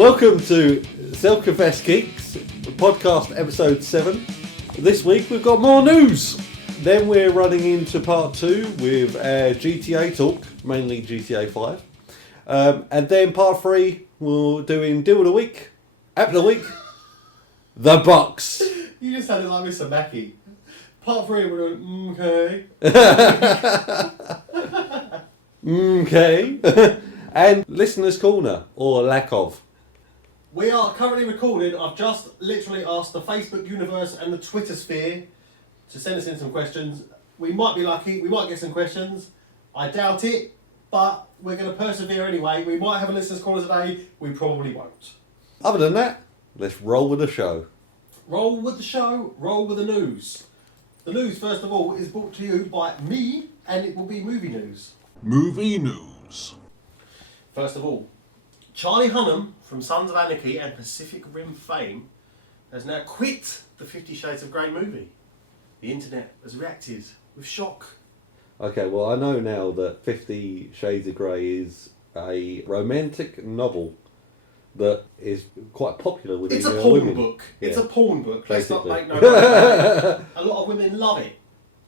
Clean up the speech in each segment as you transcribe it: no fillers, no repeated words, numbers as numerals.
Welcome to Self-Confessed Geeks, podcast episode 7. This week we've got more news. Then we're running into part 2 with GTA talk, mainly GTA 5. And then part 3 we're doing Deal of the Week, App of the Week, The Box. You just sounded like Mr. Mackey. Part 3 we're doing Okay. And Listener's Corner, or lack of. We are currently recording. I've just literally asked the Facebook universe and the Twitter sphere to send us in some questions. We might be lucky, we might get some questions. I doubt it, but we're going to persevere anyway. We might have a listener's corner today, we probably won't. Other than that, let's roll with the show. Roll with the show, roll with the news. The news, first of all, is brought to you by me, and it will be movie news. Movie news. First of all, Charlie Hunnam from Sons of Anarchy and Pacific Rim fame has now quit the 50 Shades of Grey movie. The internet has reacted with shock. Okay, well I know now that 50 Shades of Grey is a romantic novel that is quite popular with It's a porn women. book. Yeah. It's a porn book. Let's not Basically. make no doubt. A lot of women love it.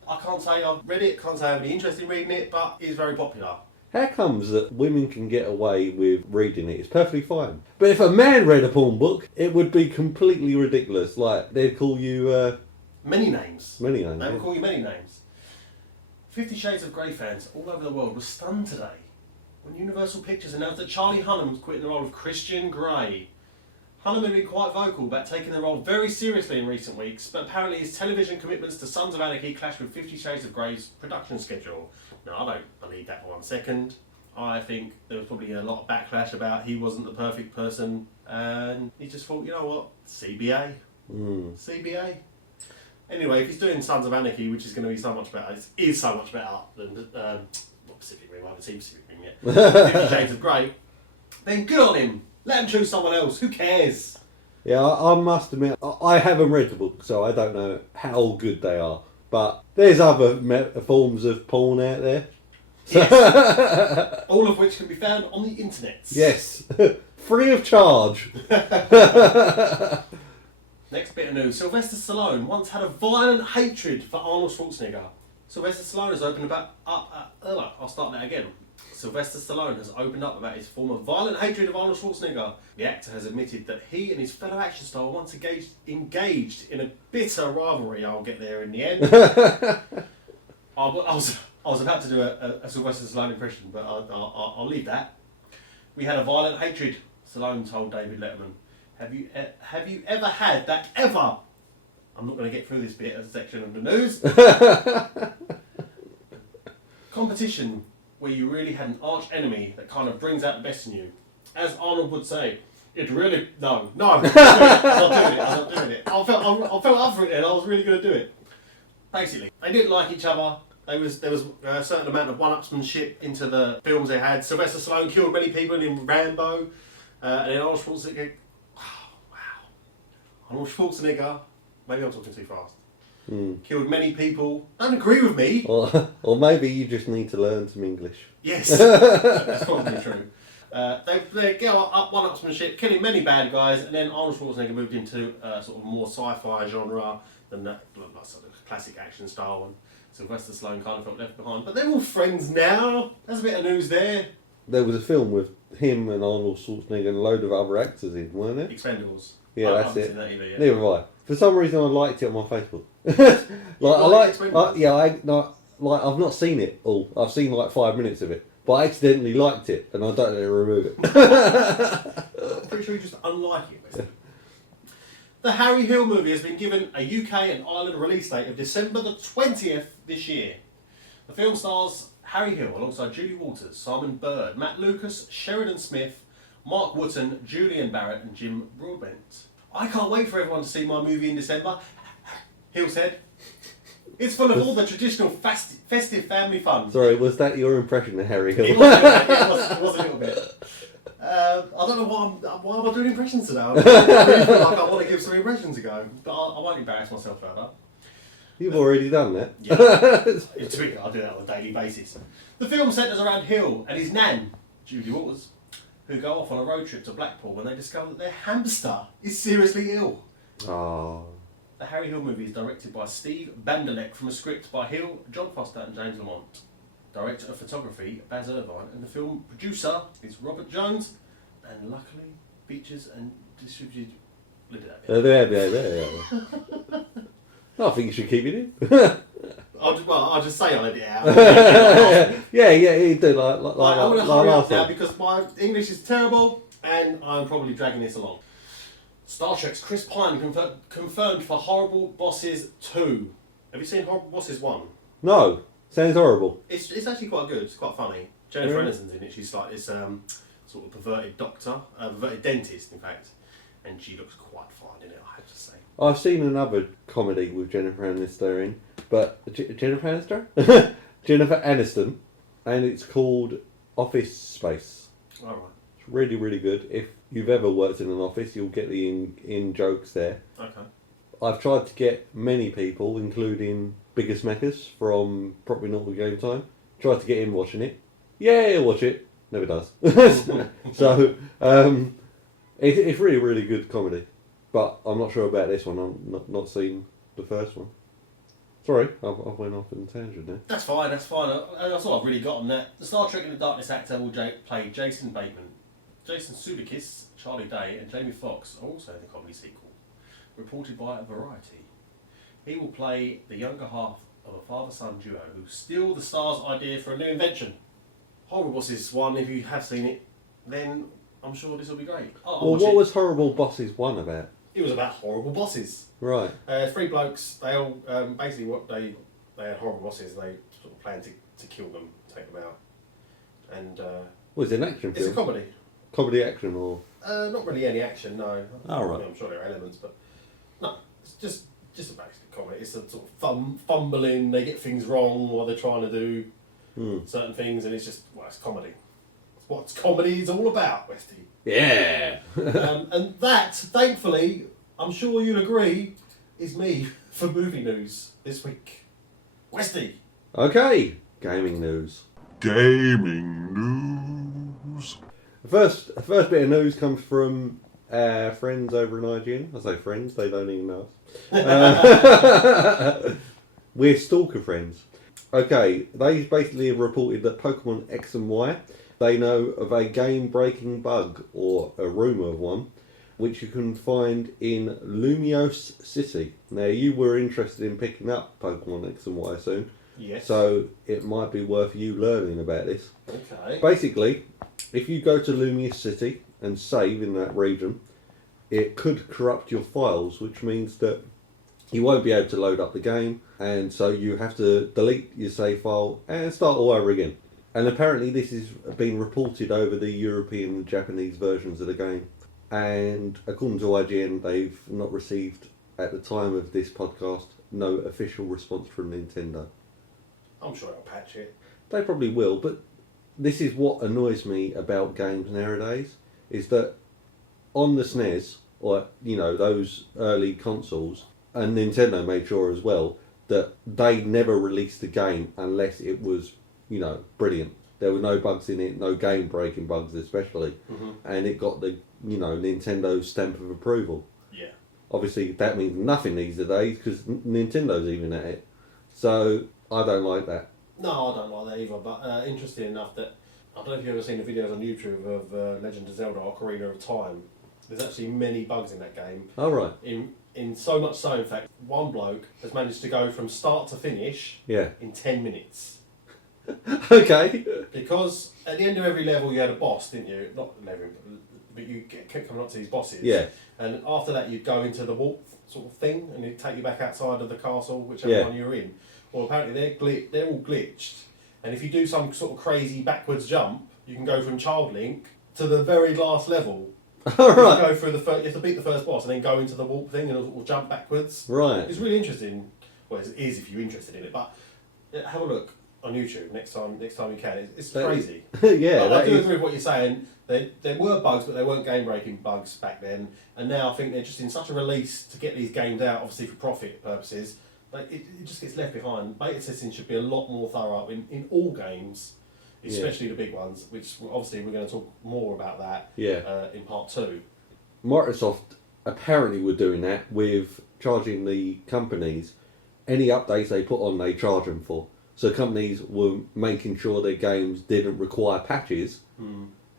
I can't say I've read it, can't say I have any interest in reading it, but it's very popular. How comes that women can get away with reading it? It's perfectly fine. But if a man read a porn book, it would be completely ridiculous. Like, they'd call you... Many names. Many names. They will Yeah. call you many names. 50 Shades of Grey fans all over the world were stunned today when Universal Pictures announced that Charlie Hunnam was quitting the role of Christian Grey. Hunnam had been quite vocal about taking the role very seriously in recent weeks, but apparently his television commitments to Sons of Anarchy clashed with 50 Shades of Grey's production schedule. Now, I don't believe that for 1 second. I think there was probably a lot of backlash about he wasn't the perfect person, and he just thought, you know what, CBA. CBA. Anyway, if he's doing Sons of Anarchy, which is going to be so much better, it is so much better than not Pacific Rim, I haven't seen Pacific Rim yet, 50 Shades of Grey, then good on him. Let him choose someone else. Who cares? Yeah, I must admit, I haven't read the book, so I don't know how good they are. But there's other forms of porn out there. Yes. All of which can be found on the internet. Yes. Free of charge. Next bit of news. Sylvester Stallone once had a violent hatred for Arnold Schwarzenegger. Sylvester Stallone has opened about... I'll start that again. Sylvester Stallone has opened up about his former violent hatred of Arnold Schwarzenegger. The actor has admitted that he and his fellow action star once engaged in a bitter rivalry. I'll get there in the end. I was about to do a Sylvester Stallone impression, but I'll leave that. We had a violent hatred, Stallone told David Letterman. Have you ever had that ever? I'm not going to get through this bit as a section of the news. Competition where you really had an arch enemy that kind of brings out the best in you. As Arnold would say, it really... No, I'm not doing it. I felt up for it and I was really going to do it. Basically, they didn't like each other. There was a certain amount of one-upsmanship into the films they had. Sylvester Stallone killed many people in Rambo. And then Arnold Schwarzenegger... Wow. Arnold Schwarzenegger... Maybe I'm talking too fast. Killed many people. Don't agree with me. Or maybe you just need to learn some English. Yes, that's probably true. They go up one-upsmanship, killing many bad guys, and then Arnold Schwarzenegger moved into sort of more sci-fi genre than that, like sort of classic action style, and Sylvester Stallone kind of felt left behind. But they're all friends now. There's a bit of news there. There was a film with him and Arnold Schwarzenegger and a load of other actors in, weren't there? Expendables. Yeah, I that's haven't it. seen that either yet. Neither have I. For some reason, I liked it on my Facebook. I've not seen it all. I've seen like 5 minutes of it, but I accidentally liked it, and I don't let it remove it. I'm pretty sure you just unlike it, basically. The Harry Hill movie has been given a UK and Ireland release date of December the 20th this year. The film stars Harry Hill alongside Julie Walters, Simon Bird, Matt Lucas, Sheridan Smith, Mark Wootton, Julian Barrett, and Jim Broadbent. I can't wait for everyone to see my movie in December, Hill said. It's full of all the traditional festive family fun. Sorry, was that your impression of Harry Hill? It was a little bit. I don't know why am I doing impressions today? I really feel like I want to give some impressions a go, but I won't embarrass myself further. You've already done that. Yeah, I do that on a daily basis. The film centres around Hill and his nan, Julie Walters, who go off on a road trip to Blackpool when they discover that their hamster is seriously ill. Oh. The Harry Hill movie is directed by Steve Bandelek from a script by Hill, John Foster and James Lamont. Director of photography, Baz Irvine, and the film producer is Robert Jones, and luckily features and distributed... There. I think you should keep it in. I'll just say I'll edit it out. yeah, you do like I'm going to hurry up now time. because my English is terrible and I'm probably dragging this along. Star Trek's Chris Pine confirmed for Horrible Bosses 2. Have you seen Horrible Bosses 1? No, sounds horrible. It's actually quite good. It's quite funny. Jennifer Aniston's in it. She's like this sort of perverted doctor, perverted dentist, in fact, and she looks quite fine in it, I have to say. I've seen another comedy with Jennifer Aniston in, but Jennifer Aniston, Jennifer Aniston, and it's called Office Space. All right. It's really, really good. If you've ever worked in an office, you'll get the in jokes there. Okay. I've tried to get many people, including Biggest Meccas from Probably Not the Game Time, tried to get him watching it. Yeah, he'll watch it. Never does. So, it's really, really good comedy. But I'm not sure about this one. I've not seen the first one. Sorry, I went off in a tangent there. That's fine. That's all I've really got on that. The Star Trek in the Darkness actor will play Jason Bateman. Jason Sudeikis, Charlie Day, and Jamie Foxx are also in the comedy sequel, reported by Variety. He will play the younger half of a father-son duo who steal the star's idea for a new invention. Horrible Bosses 1, if you have seen it, then I'm sure this will be great. Well, what was Horrible Bosses 1 about? It was about horrible bosses. Right. Three blokes, they all, basically what they had horrible bosses, they sort of planned to kill them, take them out. And Was it an action film? it's a comedy. Comedy action or? Not really any action, no. Oh, right. I mean, I'm sure there are elements, but no, it's just a basic comedy. It's a sort of fumbling, they get things wrong while they're trying to do certain things, and it's just, well, it's comedy. It's what comedy is all about, Westy. Yeah. And that, thankfully, I'm sure you'll agree, is me for movie news this week. Westy. Okay. Gaming news. Gaming news. The first bit of news comes from our friends over in IGN. I say friends, they don't even know us. We're stalker friends. Okay, they basically have reported that Pokemon X and Y, they know of a game-breaking bug, or a rumour of one, which you can find in Lumiose City. Now, you were interested in picking up Pokemon X and Y soon. Yes. So, it might be worth you learning about this. Okay. Basically, if you go to Lumiose City and save in that region, it could corrupt your files, which means that you won't be able to load up the game, and so you have to delete your save file and start all over again. And apparently this has been reported over the European and Japanese versions of the game. And according to IGN, they've not received, at the time of this podcast, no official response from Nintendo. I'm sure they'll patch it. They probably will, but this is what annoys me about games nowadays, is that on the SNES, or, you know, those early consoles, and Nintendo made sure as well, that they never released the game unless it was, you know, brilliant. There were no bugs in it, no game-breaking bugs especially, and it got the, you know, Nintendo stamp of approval. Yeah. Obviously, that means nothing these days, because Nintendo's even at it. So, I don't like that. No, I don't like that either, but interesting enough that, I don't know if you've ever seen the videos on YouTube of Legend of Zelda Ocarina of Time. There's actually many bugs in that game. All right. In so much so, in fact, one bloke has managed to go from start to finish Yeah. in 10 minutes. Okay. Because at the end of every level you had a boss, didn't you? Not every, but you kept coming up to these bosses. Yeah. And after that you'd go into the walk sort of thing and it'd take you back outside of the castle, whichever one you were in. Well, apparently they're all glitched. And if you do some sort of crazy backwards jump, you can go from Child Link to the very last level. All right. You go through you have to beat the first boss and then go into the walk thing and it'll jump backwards. Right. It's really interesting. Well, it is if you're interested in it. But have a look on YouTube next time you can. It's crazy. Yeah, I do agree with what you're saying. There were bugs, but they weren't game-breaking bugs back then. And now I think they're just in such a release to get these games out, obviously for profit purposes. Like it just gets left behind. Beta testing should be a lot more thorough in all games. especially the big ones, which obviously we're going to talk more about that in part 2. Microsoft apparently were doing that with charging the companies any updates they put on, they charge them for. So companies were making sure their games didn't require patches,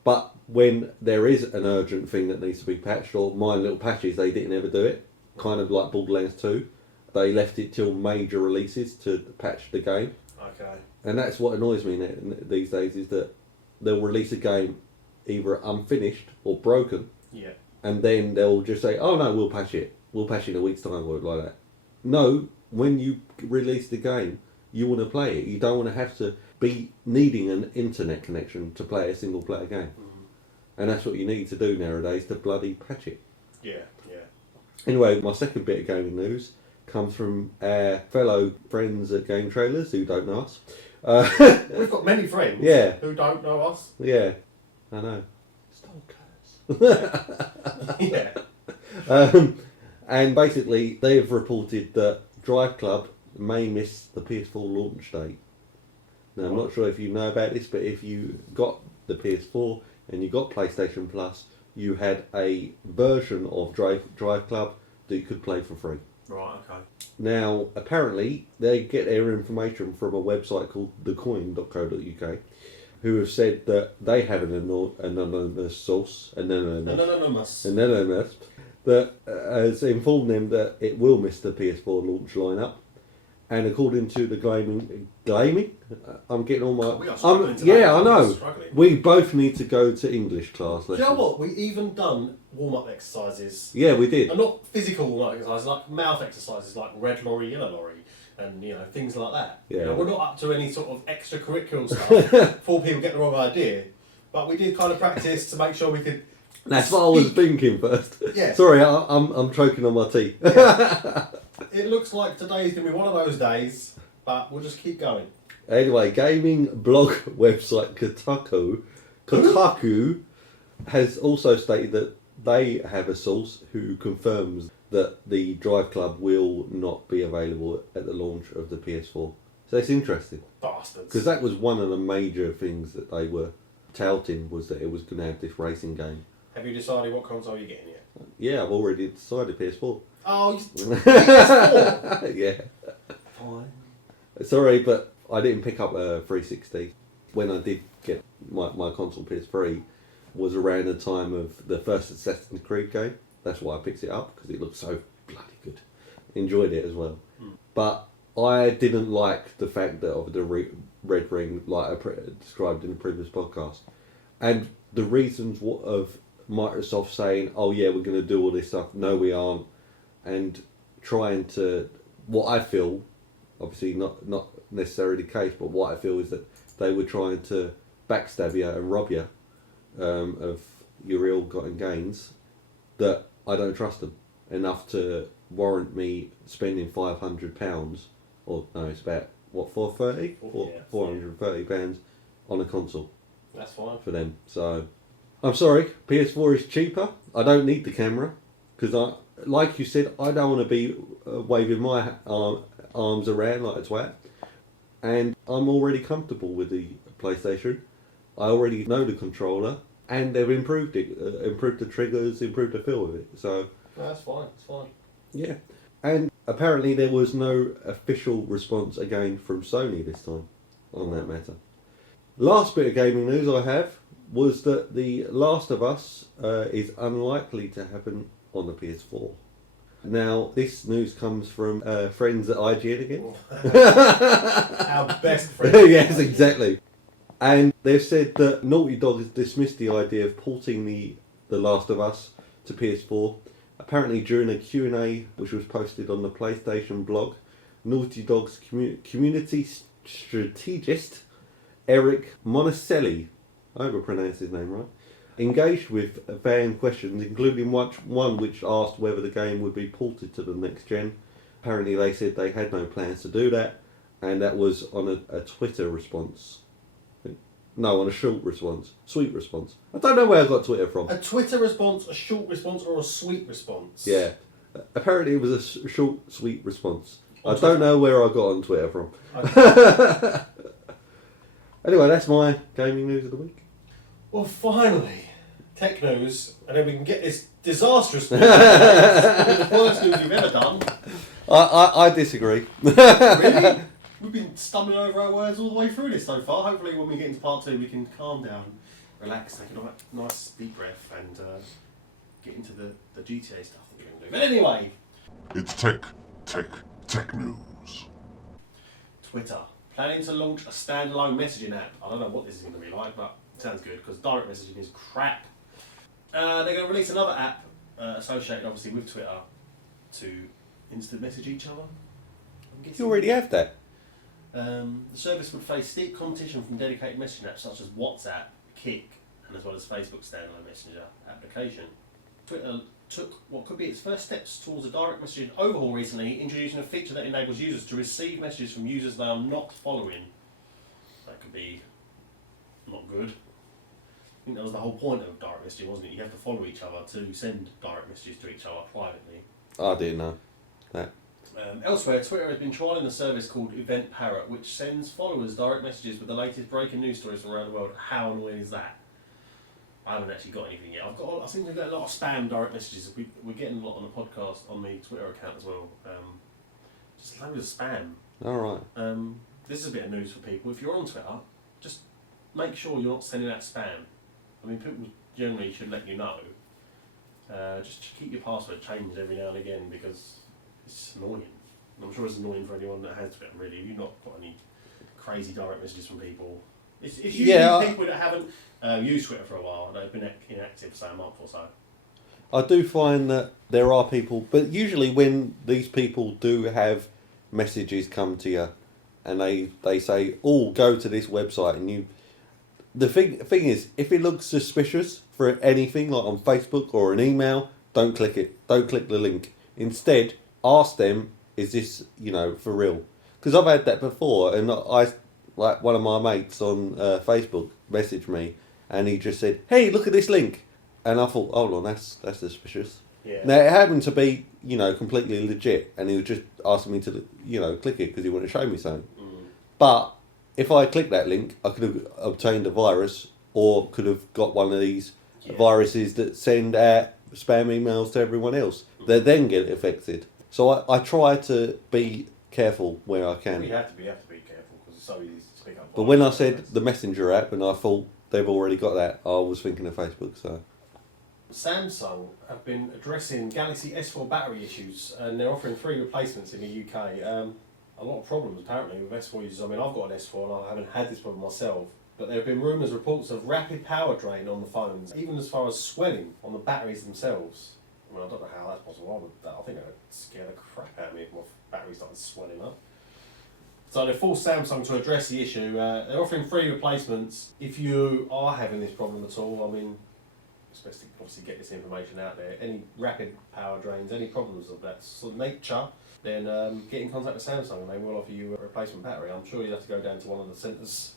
but when there is an urgent thing that needs to be patched, or minor little patches, they didn't ever do it. Kind of like Borderlands 2. They left it till major releases to patch the game. Okay. And that's what annoys me these days, is that they'll release a game either unfinished or broken, and then they'll just say, oh no, we'll patch it. We'll patch it in a week's time or like that. No, when you release the game, you want to play it. You don't want to have to be needing an internet connection to play a single player game. And that's what you need to do nowadays, to bloody patch it. Yeah. Anyway, my second bit of gaming news comes from our fellow friends at Game Trailers who don't know us. We've got many friends who don't know us. Yeah, I know. Stalkers. And basically, they have reported that Drive Club may miss the PS4 launch date. Now, I'm not sure if you know about this, but if you got the PS4 and you got PlayStation Plus, you had a version of Drive Club that you could play for free. Right, okay. Now, apparently, they get their information from a website called thecoin.co.uk, who have said that they have an anonymous source, anonymous, that has informed them that it will miss the PS4 launch lineup. And according to the glaming, I'm getting all my... We are struggling today. I know. We both need to go to English class. Do you know what? We even done warm-up exercises. Yeah, we did. And not physical warm-up exercises, like mouth exercises, like red lorry, yellow lorry, and things like that. Yeah. We're not up to any sort of extracurricular stuff before people get the wrong idea. But we did kind of practice to make sure we could... That's what I was thinking first. Yeah. Sorry, I'm choking on my tea. Yeah. It looks like today's going to be one of those days, but we'll just keep going. Anyway, gaming blog website Kotaku has also stated that they have a source who confirms that the Drive Club will not be available at the launch of the PS4. So it's interesting. Bastards. Because that was one of the major things that they were touting, was that it was going to have this racing game. Have you decided what console you're getting yet? Yeah, I've already decided PS4. Oh, PS4? Yeah. Fine. Sorry, but I didn't pick up a 360. When I did get my console PS3 was around the time of the first Assassin's Creed game. That's why I picked it up, because it looked so bloody good. Enjoyed it as well. But I didn't like the fact that of the red ring, like I described in the previous podcast. And the reasons of Microsoft saying, oh yeah, we're going to do all this stuff, no we aren't, and trying to, what I feel, obviously not necessarily the case, but what I feel is that they were trying to backstab you and rob you of your ill-gotten gains, that I don't trust them enough to warrant me spending £500, or no, it's about, what, £430? £430 on a console. That's fine. For them, so... I'm sorry, PS4 is cheaper. I don't need the camera, because like you said, I don't want to be waving my arms around like a twat. And I'm already comfortable with the PlayStation. I already know the controller, and they've improved it, improved the triggers, improved the feel of it. So no, that's fine. It's fine. Yeah, and apparently there was no official response again from Sony this time on that matter. Last bit of gaming news I have was that The Last of Us is unlikely to happen on the PS4. Now, this news comes from friends at IGN again. Our best friends. Yes, exactly. And they've said that Naughty Dog has dismissed the idea of porting The Last of Us to PS4. Apparently, during a Q&A which was posted on the PlayStation blog, Naughty Dog's community strategist, Eric Monacelli, I hope I pronounced his name right, engaged with fan questions, including one which asked whether the game would be ported to the next gen. Apparently they said they had no plans to do that, and that was on a Twitter response. No, on a short response. Sweet response. I don't know where I got Twitter from. A Twitter response, a short response, or a sweet response? Yeah. Apparently it was a short, sweet response. I don't know where I got on Twitter from. Okay. Anyway, that's my gaming news of the week. Well, finally, tech news, and then we can get this disastrous news. The worst news we've ever done. I disagree. Really? We've been stumbling over our words all the way through this so far. Hopefully when we get into part 2 we can calm down, relax, take a nice deep breath and get into the GTA stuff that we're going to do. But anyway. It's tech news. Twitter. Planning to launch a standalone messaging app. I don't know what this is going to be like, but it sounds good because direct messaging is crap. They're going to release another app associated obviously with Twitter to instant message each other. You already have that. The service would face steep competition from dedicated messaging apps such as WhatsApp, Kik, and as well as Facebook's standalone messenger application. Twitter took what could be its first steps towards a direct messaging overhaul recently, introducing a feature that enables users to receive messages from users they are not following. That could be not good. I think that was the whole point of direct messaging, wasn't it? You have to follow each other to send direct messages to each other privately. I didn't know that. Elsewhere, Twitter has been trialling a service called Event Parrot, which sends followers direct messages with the latest breaking news stories from around the world. How annoying is that? I haven't actually got anything yet. I think we've got a lot of spam direct messages. We're getting a lot on the podcast, on the Twitter account as well. Just loads of spam. All right. This is a bit of news for people. If you're on Twitter, just make sure you're not sending out spam. I mean, people generally should let you know. Just keep your password changed every now and again because it's annoying. I'm sure it's annoying for anyone that has Twitter, really. You've not got any crazy direct messages from people. It's usually people that haven't used Twitter for a while. They've been inactive for, say, a month or so. I do find that there are people, but usually when these people do have messages come to you and they say, oh, go to this website, and you... The thing is, if it looks suspicious for anything, like on Facebook or an email, don't click it. Don't click the link. Instead, ask them, is this, for real? Because I've had that before, and like one of my mates on Facebook messaged me, and he just said, hey, look at this link. And I thought, hold on, that's suspicious. Yeah. Now, it happened to be, completely legit, and he was just asking me to, click it because he wanted to show me something. Mm. But if I clicked that link, I could have obtained a virus, or could have got one of these viruses that send out spam emails to everyone else. They then get affected. So I try to be careful where I can. You have to be careful because it's so easy to pick up. But when I said the Messenger app, and I thought they've already got that, I was thinking of Facebook. So Samsung have been addressing Galaxy S4 battery issues, and they're offering 3 replacements in the UK. A lot of problems apparently with S4 users. I mean, I've got an S4 and I haven't had this problem myself. But there have been reports of rapid power drain on the phones, even as far as swelling on the batteries themselves. I mean, I don't know how that's possible. I think that would scare the crap out of me if my battery started swelling up. So they forced Samsung to address the issue. They're offering 3 replacements. If you are having this problem at all, I mean, it's best to obviously get this information out there. Any rapid power drains, any problems of that sort of nature, then get in contact with Samsung and they will offer you a replacement battery. I'm sure you'll have to go down to one of the centres,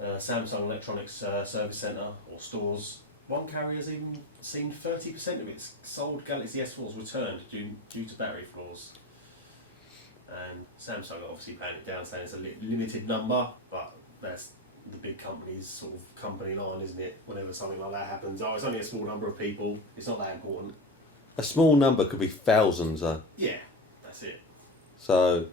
Samsung Electronics Service Centre or stores. One carrier has even seen 30% of its sold Galaxy S4s returned due to battery flaws. And Samsung are obviously playing it down, saying it's a limited number, but that's the big company's sort of company line, isn't it? Whenever something like that happens, it's only a small number of people, it's not that important. a small number could be thousands, though. Yeah, that's it. So,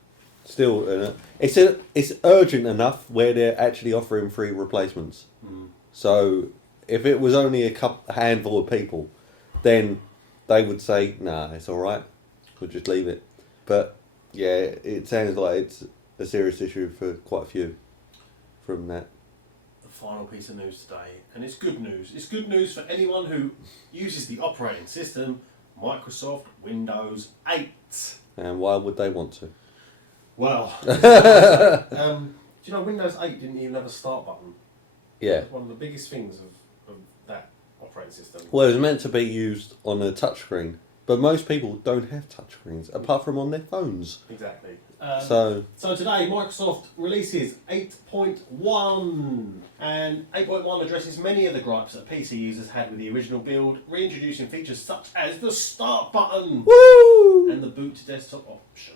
still, it's urgent enough where they're actually offering 3 replacements. Mm. So, if it was only a handful of people, then they would say, nah, it's all right, we'll just leave it. But yeah, it sounds like it's a serious issue for quite a few from that. The final piece of news today, and it's good news. It's good news for anyone who uses the operating system Microsoft Windows 8. And why would they want to? Well, do you know Windows 8 didn't even have a start button? Yeah. One of the biggest things of that operating system. Well, it was meant to be used on a touchscreen, but most people don't have touchscreens apart from on their phones. Exactly. So today Microsoft releases 8.1, and 8.1 addresses many of the gripes that PC users had with the original build, reintroducing features such as the start button woo! and the boot to desktop option.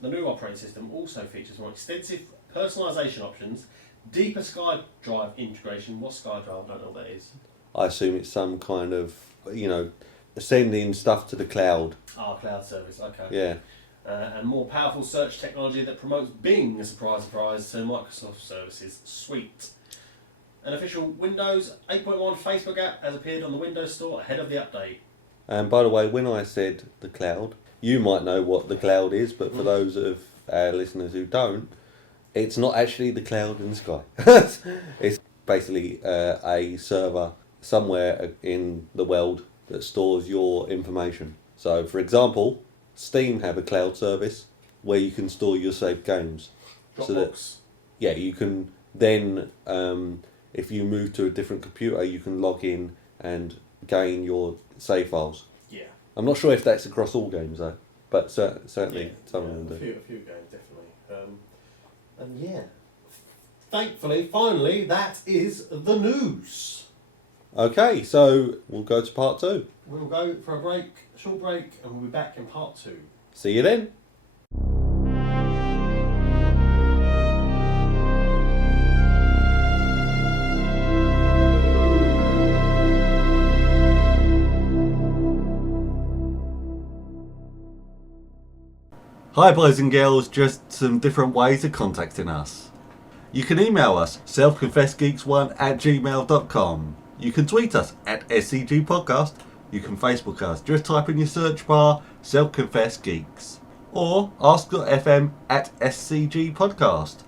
The new operating system also features more extensive personalisation options, Deeper SkyDrive integration. What's SkyDrive? I don't know what that is. I assume it's some kind of, sending stuff to the cloud. Cloud service, okay. Yeah. And more powerful search technology that promotes Bing, surprise, surprise, to Microsoft Services Suite. An official Windows 8.1 Facebook app has appeared on the Windows Store ahead of the update. And by the way, when I said the cloud, you might know what the cloud is, but for those of our listeners who don't, it's not actually the cloud in the sky. It's basically a server somewhere in the world that stores your information. So, for example, Steam have a cloud service where you can store your saved games. Dropbox. So that, yeah, you can then, if you move to a different computer, you can log in and gain your save files. Yeah. I'm not sure if that's across all games though, but certainly some of them do. A few games, definitely. And yeah, thankfully, finally, that is the news. Okay, so we'll go to part 2. We'll go for a short break, and we'll be back in part 2. See you then. Hi boys and girls, just some different ways of contacting us. You can email us, selfconfessedgeeks1@gmail.com. You can tweet us at SCG Podcast. You can Facebook us, just type in your search bar, Self Confessed Geeks. Or ask.fm at SCG Podcast.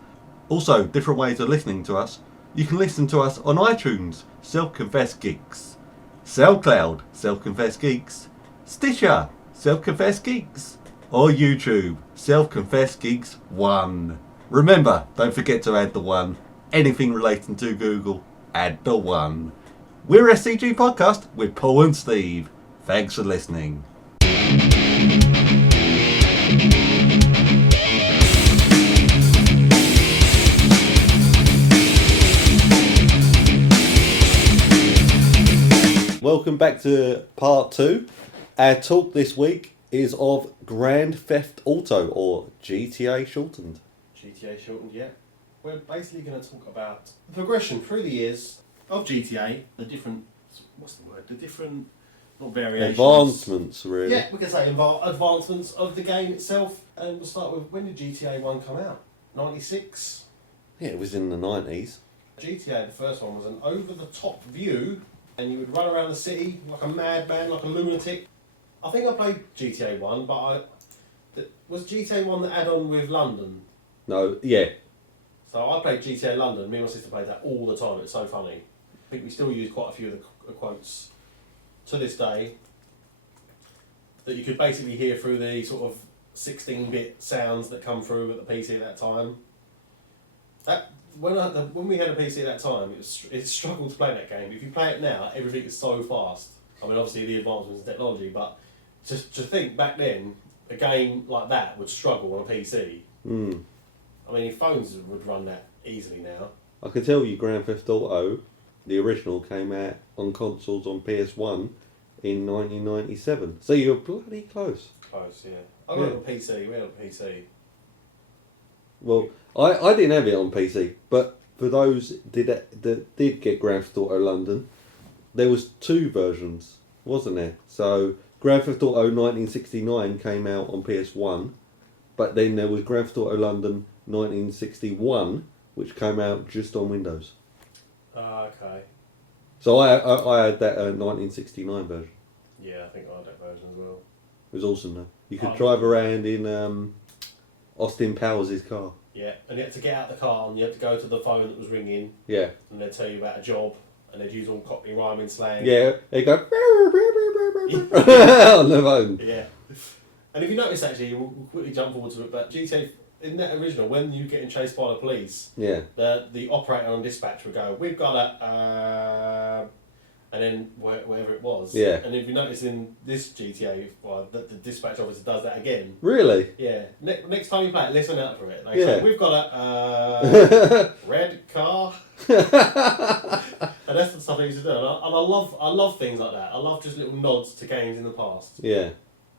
Also, different ways of listening to us. You can listen to us on iTunes, Self Confessed Geeks. SoundCloud, Self Confessed Geeks. Stitcher, Self Confessed Geeks. Or YouTube, Self Confessed Geeks 1. Remember, don't forget to add the 1. Anything relating to Google, add the 1. We're SCG Podcast with Paul and Steve. Thanks for listening. Welcome back to part 2. Our talk this week is of Grand Theft Auto, or GTA shortened. GTA shortened, yeah. We're basically going to talk about the progression through the years of GTA, the different, not variations. Advancements, really. Yeah, we can say advancements of the game itself. And we'll start with, when did GTA 1 come out? 96? Yeah, it was in the 90s. GTA, the first one, was an over-the-top view, and you would run around the city like a madman, like a lunatic. I think I played GTA 1, but was GTA 1 the add-on with London? No, yeah. So I played GTA London. Me and my sister played that all the time. It's so funny. I think we still use quite a few of the quotes to this day that you could basically hear through the sort of 16-bit sounds that come through at the PC at that time. When we had a PC at that time, it struggled to play that game. If you play it now, everything is so fast. I mean, obviously the advancements in technology, but just to think back then, a game like that would struggle on a PC. Mm. I mean, phones would run that easily now. I can tell you Grand Theft Auto, the original, came out on consoles on PS1 in 1997. So you're bloody close. Close, yeah. I got it on PC. We had it on PC. Well, I didn't have it on PC, but for those that did get Grand Theft Auto London, there was 2 versions, wasn't there? So Grand Theft Auto 1969 came out on PS1, but then there was Grand Theft Auto London 1961, which came out just on Windows. Okay. So I had that 1969 version. Yeah, I think I had that version as well. It was awesome though. You could drive around in Austin Powers' car. Yeah, and you had to get out the car and you had to go to the phone that was ringing. Yeah. And they'd tell you about a job and they'd use all Cockney rhyming slang. Yeah, they go on the phone. Yeah. And if you notice, actually, we'll quickly jump forward to it, but GTA, in that original, when you were getting chased by the police, Yeah. the operator on dispatch would go, "We've got a," and then wherever it was. Yeah. And if you notice in this GTA, well, the dispatch officer does that again. Really? Yeah. Next time you play it, listen out for it. Like, Yeah. so we've got a red car. And that's the stuff I used to do. And I love things like that. I love just little nods to games in the past. Yeah.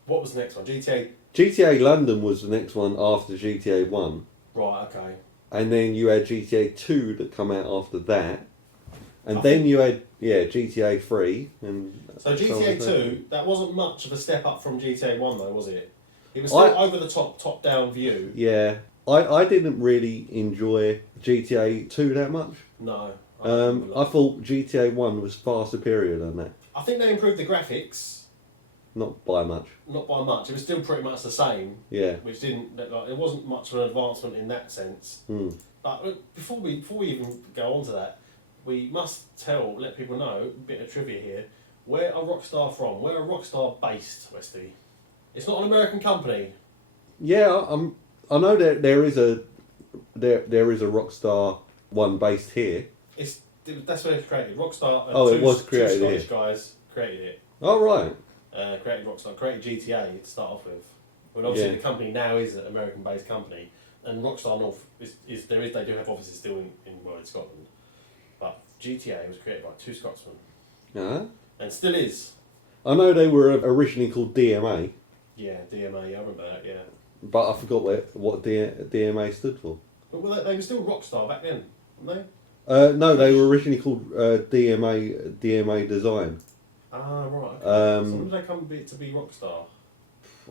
What was the next one? GTA. GTA London was the next one after GTA 1. Right. Okay. and then you had GTA 2 that come out after that, and then you had GTA 3 and. So GTA 2, that wasn't much of a step up from GTA 1 though, was it? It was still over the top down view. Yeah, I didn't really enjoy GTA 2 that much. No. I thought GTA 1 was far superior than that. I think they improved the graphics. Not by much. Not by much. It was still pretty much the same. Yeah. Which didn't like it wasn't much of an advancement in that sense. But before we even go on to that, we must let people know a bit of trivia here. Where are Rockstar from? Where are Rockstar based, Westy? It's not an American company. Yeah, I know there is a Rockstar one based here. That's where it's created. Rockstar. It was created two here. Scottish guys created it. Oh right. Created Rockstar, created GTA to start off with. But obviously the company now is an American-based company, and Rockstar North they do have offices still in Scotland, but GTA was created by two Scotsmen. And still is. I know they were originally called DMA. Yeah, DMA. I remember that. Yeah. But I forgot what DMA stood for. But they were still Rockstar back then, weren't No, they were originally called DMA Design. Ah, right. Okay. So when did they come to be Rockstar?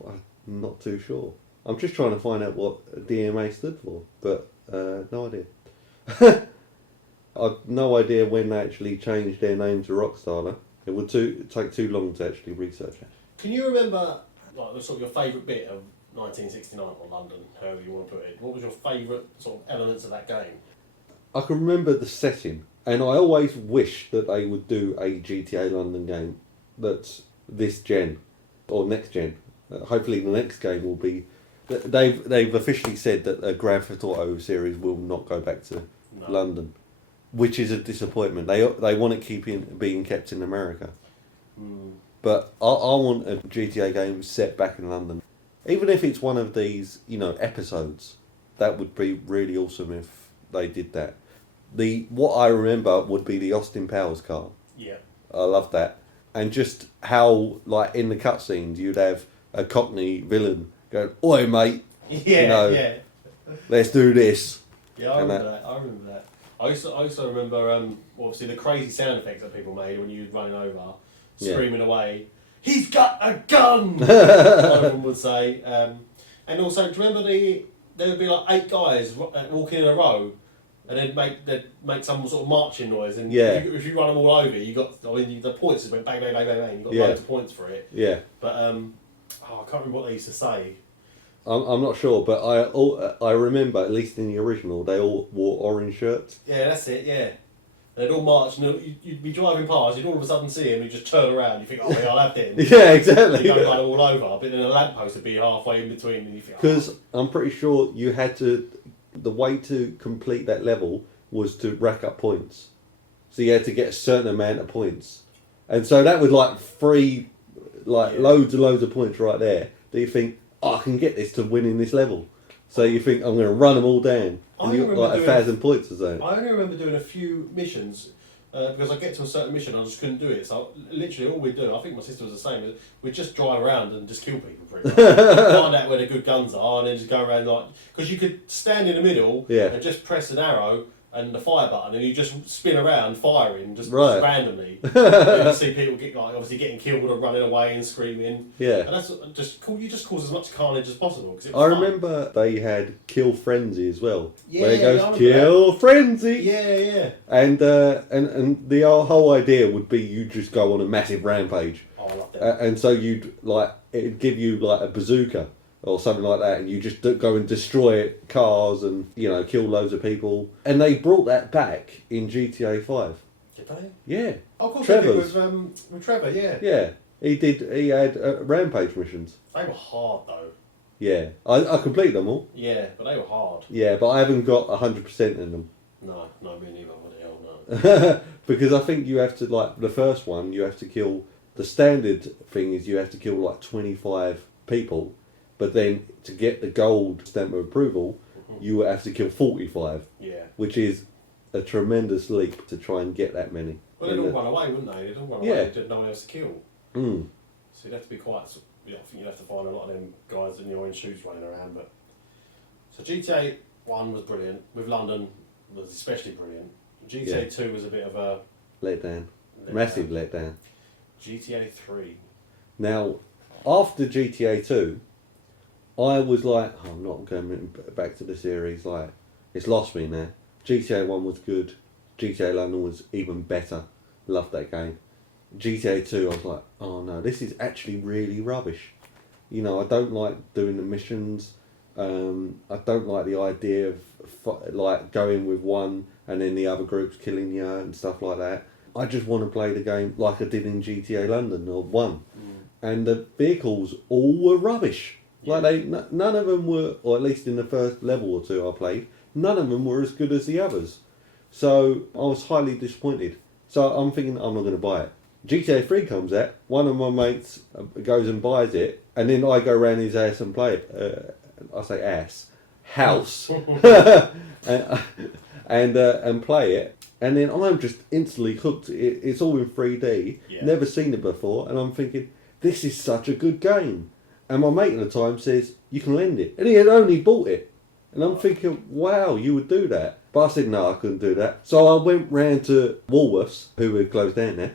I'm not too sure. I'm just trying to find out what DMA stood for, but no idea. I've no idea when they actually changed their name to Rockstar. Though. It would take too long to actually research it. Can you remember sort of your favourite bit of 1969 or London, however you want to put it? What was your favourite sort of elements of that game? I can remember the setting, and I always wish that they would do a GTA London game that's this gen or next gen. Hopefully, the next game will be. They've officially said that a Grand Theft Auto series will not go back to London, which is a disappointment. They want it being kept in America, but I want a GTA game set back in London, even if it's one of these episodes. That would be really awesome if they did that. What I remember would be the Austin Powers car. Yeah, I love that, and just how in the cutscenes you'd have a Cockney villain going, "Oi, mate! Yeah. Let's do this." Yeah, I remember that. I also remember obviously the crazy sound effects that people made when you were running over, screaming away. He's got a gun. One of them would say, and also do you remember there would be 8 guys walking in a row. And they'd make some sort of marching noise, and if you run them all over, the points just went bang, bang, bang, bang, bang. You got loads of points for it. Yeah. But I can't remember what they used to say. I'm not sure, but I remember at least in the original they all wore orange shirts. Yeah, that's it. Yeah, they'd all march, and you'd be driving past, you'd all of a sudden see him, you just turn around, you think, oh yeah, I'll have them. Yeah, exactly. You go all over, but then a lamppost would be halfway in between, and you think. Because I'm pretty sure you had to. The way to complete that level was to rack up points. So you had to get a certain amount of points. And so that was free, loads and loads of points right there. That you think, I can get this to winning this level. So you think, I'm going to run them all down. And you got 1,000 points or so. I only remember doing a few missions, because I get to a certain mission, I just couldn't do it. So literally all we'd do, I think my sister was the same, is we'd just drive around and just kill people pretty much. Find out where the good guns are and then just go around because you could stand in the middle and just press an arrow and the fire button and you just spin around firing just randomly. And you see people obviously getting killed or running away and screaming. Yeah. And that's you just cause as much carnage as possible. I remember they had Kill Frenzy as well. Yeah, where it goes, Kill Frenzy! Yeah. And the whole idea would be you just go on a massive rampage. Oh, I love that. And so it'd give you a bazooka or something like that, and you just go and destroy cars and kill loads of people. And they brought that back in GTA 5. Did they? Yeah. Oh, of course Trevor's. they did with Trevor, yeah. Yeah, he had rampage missions. They were hard though. Yeah, I completed them all. Yeah, but they were hard. Yeah, but I haven't got 100% in them. No, me neither. What the hell, no. Because I think you have to the first one. You have to kill. The standard thing is you have to kill 25 people. But then to get the gold stamp of approval, you have to kill 45. Yeah. Which is a tremendous leap to try and get that many. Well, they'd all run away, wouldn't they? They'd all run away. They had no one else to kill. So you'd have to be quite. I think you'd have to find a lot of them guys in the orange shoes running around. But so GTA 1 was brilliant. With London was especially brilliant. GTA 2 was a bit of a letdown. Massive letdown. GTA 3. Now, after GTA 2, I was like, oh, I'm not going back to the series. Like, it's lost me now. GTA 1 was good. GTA London was even better. Loved that game. GTA 2, I was like, oh no, this is actually really rubbish. You know, I don't like doing the missions. I don't like the idea of like going with one and then the other group's killing you and stuff like that. I just want to play the game like I did in GTA London or 1. And the vehicles all were rubbish. Yeah. Like none of them were, or at least in the first level or 2 I played, none of them were as good as the others. So I was highly disappointed. So I'm thinking I'm not going to buy it. GTA 3 comes out, one of my mates goes and buys it, and then I go around his ass and play it. I say ass, house, and play it. And then I'm just instantly hooked. It's all in 3D, never seen it before, and I'm thinking, this is such a good game. And my mate at the time says, you can lend it. And he had only bought it. And I'm thinking, wow, you would do that. But I said, no, I couldn't do that. So I went round to Woolworths, who had closed down now.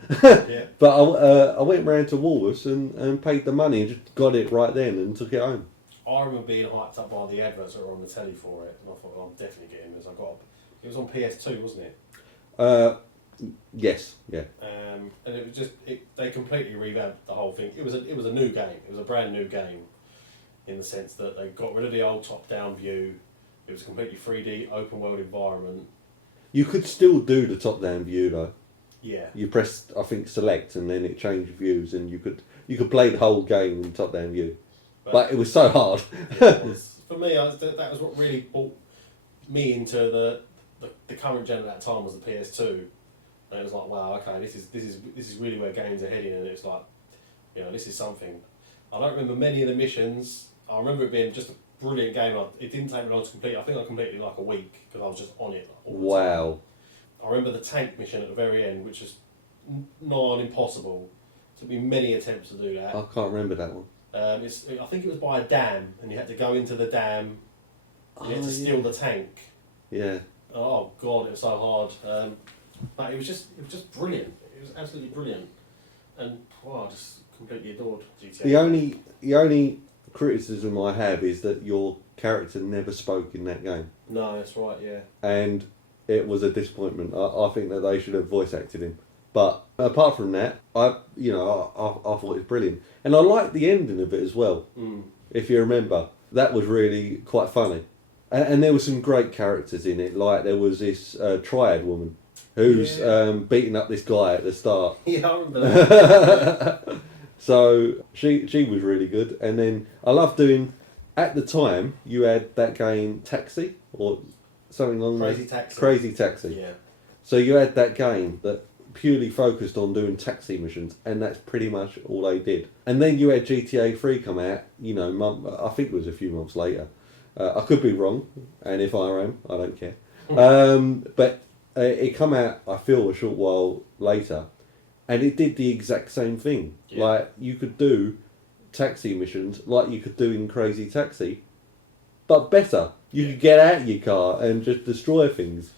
But I went round to Woolworths and paid the money and just got it right then and took it home. I remember being hyped up by the adverts that were on the telly for it. And I thought, I'm definitely getting this. It was on PS2, wasn't it? Yes, yeah. And it was just, they completely revamped the whole thing. It was a new game. It was a brand new game in the sense that they got rid of the old top-down view. It was a completely 3D open world environment. You could still do the top-down view though. Yeah. You pressed, I think, select, and then it changed views, and you could play the whole game in top-down view. But it was so hard. For me, that was what really brought me into the current gen at that time was the PS2. And it was like, wow, okay, this is really where games are heading, and it's like, you know, this is something. I don't remember many of the missions. I remember it being just a brilliant game. It didn't take me long to complete. I think I completed it like a week because I was just on it all the time. I remember the tank mission at the very end, which is non-impossible. It took me many attempts to do that. I can't remember that one. I think it was by a dam, and you had to go into the dam. And you had to steal the tank. Yeah. Oh God, it was so hard. But it was just brilliant. It was absolutely brilliant, and wow, I just completely adored GTA. The only criticism I have is that your character never spoke in that game. No, that's right. Yeah. And it was a disappointment. I think that they should have voice acted him. But apart from that, I thought it was brilliant, and I liked the ending of it as well. If you remember, that was really quite funny, and there were some great characters in it. Like there was this triad woman who's beating up this guy at the start. Yeah, I remember that. So she was really good, and then I loved doing. At the time, you had that game Taxi or something along Crazy Taxi. Yeah. So you had that game that purely focused on doing taxi missions, and that's pretty much all they did. And then you had GTA 3 come out. You know, I think it was a few months later. I could be wrong, and if I am, I don't care. But it come out, I feel, a short while later, and it did the exact same thing. Yeah. Like, you could do taxi missions like you could do in Crazy Taxi, but better. You could get out of your car and just destroy things.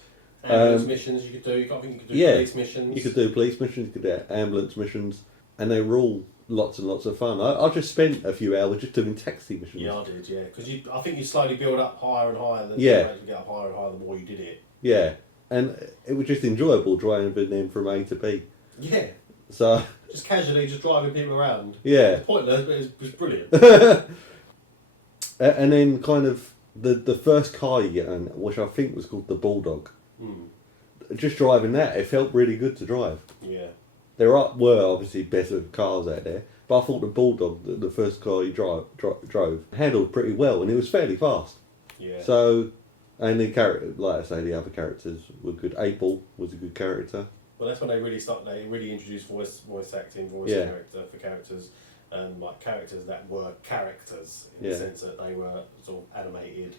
Ambulance missions you could do. I think you could do police missions. You could do police missions, you could do ambulance missions, and they were all lots and lots of fun. I just spent a few hours just doing taxi missions. Yeah, I did, yeah. Because I think you slowly build up higher and higher. You get up higher and higher the more you did it. Yeah, and it was just enjoyable driving them from A to B. Yeah. So just casually, just driving people around. Yeah. It's pointless, but it was brilliant. And then kind of the first car you get in, which I think was called the Bulldog. Just driving that, it felt really good to drive. Yeah. There were obviously better cars out there, but I thought the Bulldog, the first car you drove, handled pretty well, and it was fairly fast. Yeah. So, and the character, like I say, the other characters were good. April was a good character. Well, that's when they really introduced voice acting, character for characters, and like characters that were characters in the sense that they were sort of animated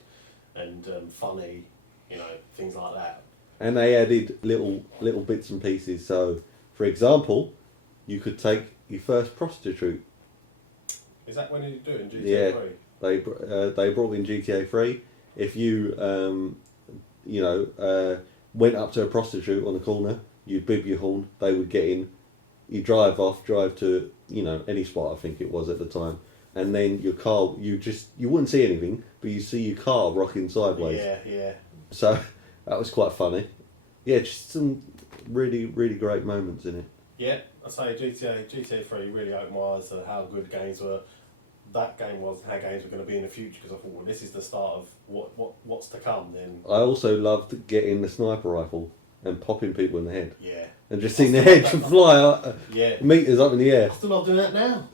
and funny, you know, things like that. And they added little bits and pieces. So, for example, you could take your first prostitute. Is that when you do it in GTA 3? Yeah, they brought in GTA 3, if you went up to a prostitute on the corner, you'd bib your horn, they would get in, you drive to any spot I think it was at the time, and then your car, you wouldn't see anything, but you see your car rocking sideways. Yeah. So that was quite funny. Yeah, just some really, really great moments in it. Yeah, I'd say GTA 3 really opened my eyes to how good games were. That game was, and how games were going to be in the future, because I thought, well, this is the start of what's to come then. I also loved getting the sniper rifle and popping people in the head. Yeah. And just seeing their head fly meters up in the air. I still love doing that now.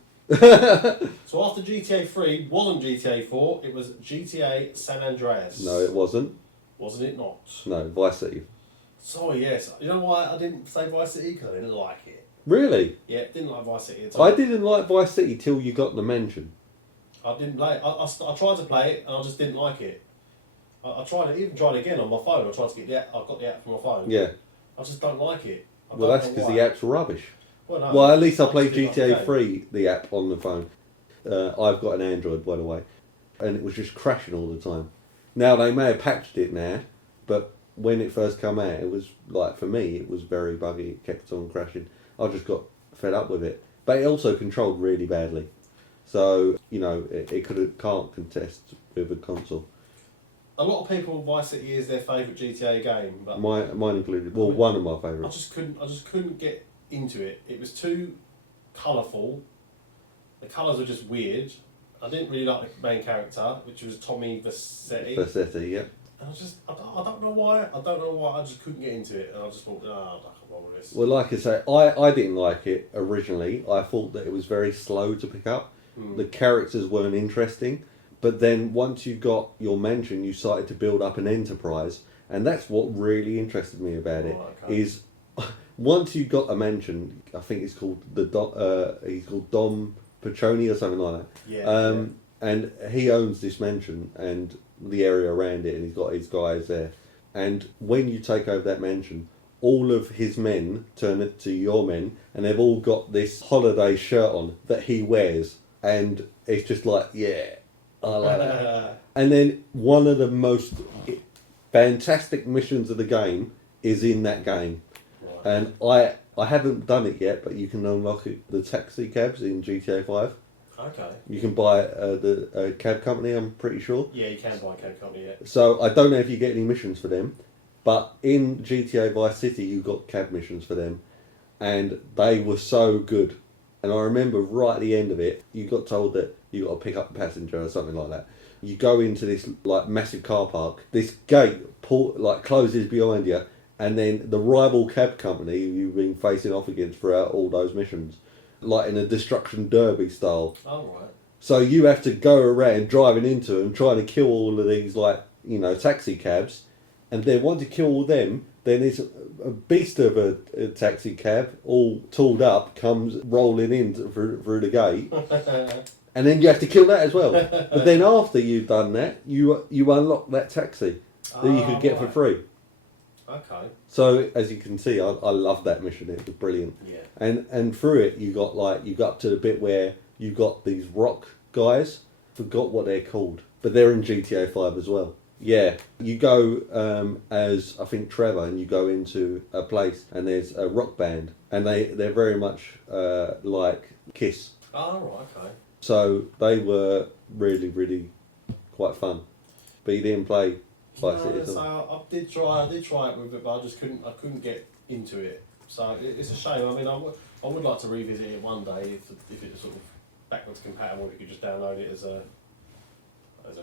So after GTA 3 wasn't GTA 4, it was GTA San Andreas. No, it wasn't. Wasn't it not? No, Vice City. Sorry, yes. You know why I didn't say Vice City? Because I didn't like it. Really? Yeah, didn't like Vice City at all. I didn't like Vice City till you got the mention. I didn't play it. I tried to play it and I just didn't like it. I tried it, even tried it again on my phone. I tried to get the app. I got the app from my phone. Yeah. I just don't like it. Well, that's because the app's rubbish. Well, no, well, at least I played just didn't like GTA 3, the app on the phone. I've got an Android, by the way, and it was just crashing all the time. Now, they may have patched it now, but when it first came out, it was, like, for me, it was very buggy. It kept on crashing. I just got fed up with it. But it also controlled really badly. So, it can't contest with a console. A lot of people, Vice City is their favourite GTA game, but Mine included. Well, one of my I favourites. just couldn't get into it. It was too colourful. The colours were just weird. I didn't really like the main character, which was Tommy Vercetti. Vercetti, yeah. And I don't know why. I just couldn't get into it, and I just thought, I can't bother with this. Well, like I say, I didn't like it originally. I thought that it was very slow to pick up. The characters weren't interesting. But then once you got your mansion, you started to build up an enterprise. And that's what really interested me about it. Is once you got a mansion, I think it's called he's called Dom Petroni or something like that. Yeah. And he owns this mansion and the area around it, and he's got his guys there. And when you take over that mansion, all of his men turn it to your men, and they've all got this holiday shirt on that he wears. And it's just like, yeah, I like that. And then one of the most fantastic missions of the game is in that game. Right. And I haven't done it yet, but you can unlock the taxi cabs in GTA 5. Okay. You can buy the cab company, I'm pretty sure. Yeah, you can buy a cab company, yeah. So I don't know if you get any missions for them, but in GTA Vice City you got cab missions for them, and they were so good. And I remember right at the end of it, you got told that you got to pick up a passenger or something like that. You go into this like massive car park. This gate closes behind you, and then the rival cab company you've been facing off against throughout all those missions, like in a destruction derby style. Oh right. So you have to go around driving into them, trying to kill all of these taxi cabs, and then once you kill all them, then it's a beast of a taxi cab, all tooled up, comes rolling in through the gate. And then you have to kill that as well. But then after you've done that, you unlock that taxi that you could get for free. Okay. So as you can see, I love that mission. It was brilliant. Yeah. And through it, you got up to the bit where you got these rock guys. Forgot what they're called, but they're in GTA 5 as well. Yeah, you go as I think Trevor, and you go into a place, and there's a rock band, and they're very much like Kiss. Oh right, okay. So they were really, really quite fun. But you didn't play Vice City at all. I did try it with it, but I couldn't get into it. So it's a shame. I mean, I would like to revisit it one day if it's sort of backwards compatible. If you could just download it as an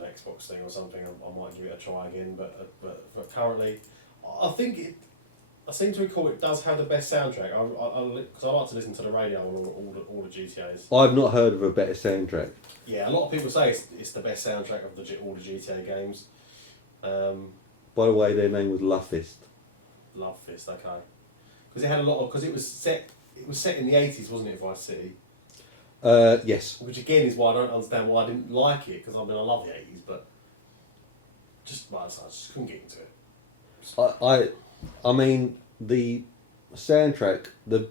Xbox thing or something, I might give it a try again. But currently, I seem to recall it does have the best soundtrack. Because I like to listen to the radio on all the GTAs. I've not heard of a better soundtrack. Yeah, a lot of people say it's the best soundtrack of all the GTA games. By the way, their name was Love Fist. Love Fist, okay. Because it had a lot of, because it was set in the 80s, wasn't it, Vice City? Yes. Which again is why I don't understand why I didn't like it, because I love the 80s, but I just couldn't get into it. I mean, the soundtrack, the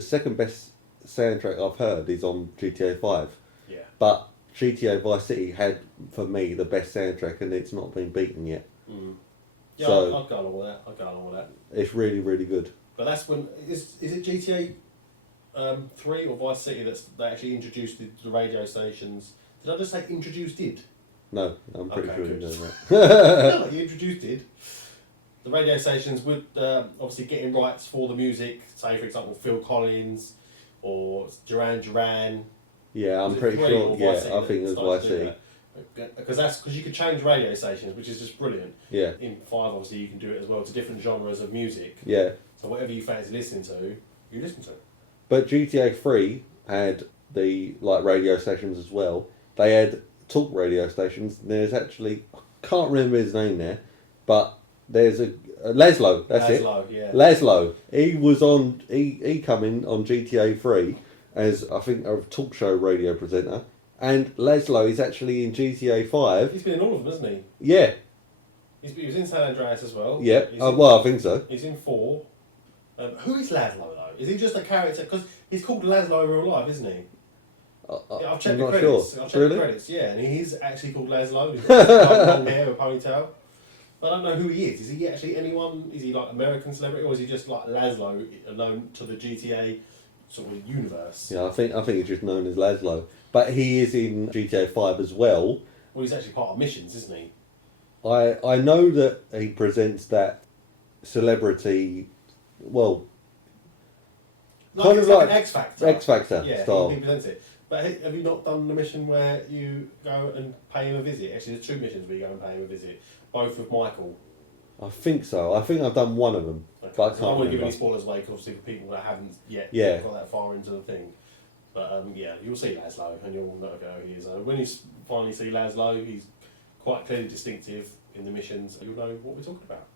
second best soundtrack I've heard is on GTA 5. Yeah. But GTA Vice City had, for me, the best soundtrack, and it's not been beaten yet. Yeah, So, I'll go along with that. I'll go along with that. It's really, really good. But that's when is it GTA 3 or Vice City they actually introduced the radio stations? Did I just say introduced did? No, I'm pretty sure good. you know that. No, you introduced did. The radio stations would obviously getting rights for the music. Say for example Phil Collins or Duran Duran. Yeah, I'm pretty sure. Yeah, I think it was Vice City. Because you could change radio stations, which is just brilliant. Yeah. In 5, obviously, you can do it as well to different genres of music. Yeah. So whatever you fancy listening to, you listen to. But GTA 3 had the radio stations as well. They had talk radio stations. There's actually, I can't remember his name there, but there's a Laszlo. Laszlo, yeah. Laszlo. He was on. He come in on GTA 3 as I think a talk show radio presenter. And Laszlo is actually in GTA 5. He's been in all of them, hasn't he? Yeah. He was in San Andreas as well. Yeah. Well, I think so. He's in 4. Who is Laszlo though? Is he just a character? Because he's called Laszlo in real life, isn't he? Yeah, I've checked the credits. Sure. I've checked Really? the credits. Yeah, and he's actually called Laszlo. He's got long hair, a ponytail. But I don't know who he is. Is he actually anyone? Is he like American celebrity, or is he just like Laszlo, known to the GTA sort of universe? Yeah, I think he's just known as Laszlo. But he is in GTA 5 as well. Well, he's actually part of missions, isn't he? I know that he presents that celebrity, well, Like it's like an X Factor. X Factor Yeah, style. he presents it. But have you not done the mission where you go and pay him a visit? Actually, there's 2 missions where you go and pay him a visit. Both with Michael. I think so. I think I've done one of them. Okay. But I So can't I won't give remember. any spoilers away, 'cause obviously for people that haven't yet got that far into the thing. But yeah, you'll see Laszlo and you'll know who he is. When you finally see Laszlo, he's quite clearly distinctive in the missions. You'll know what we're talking about.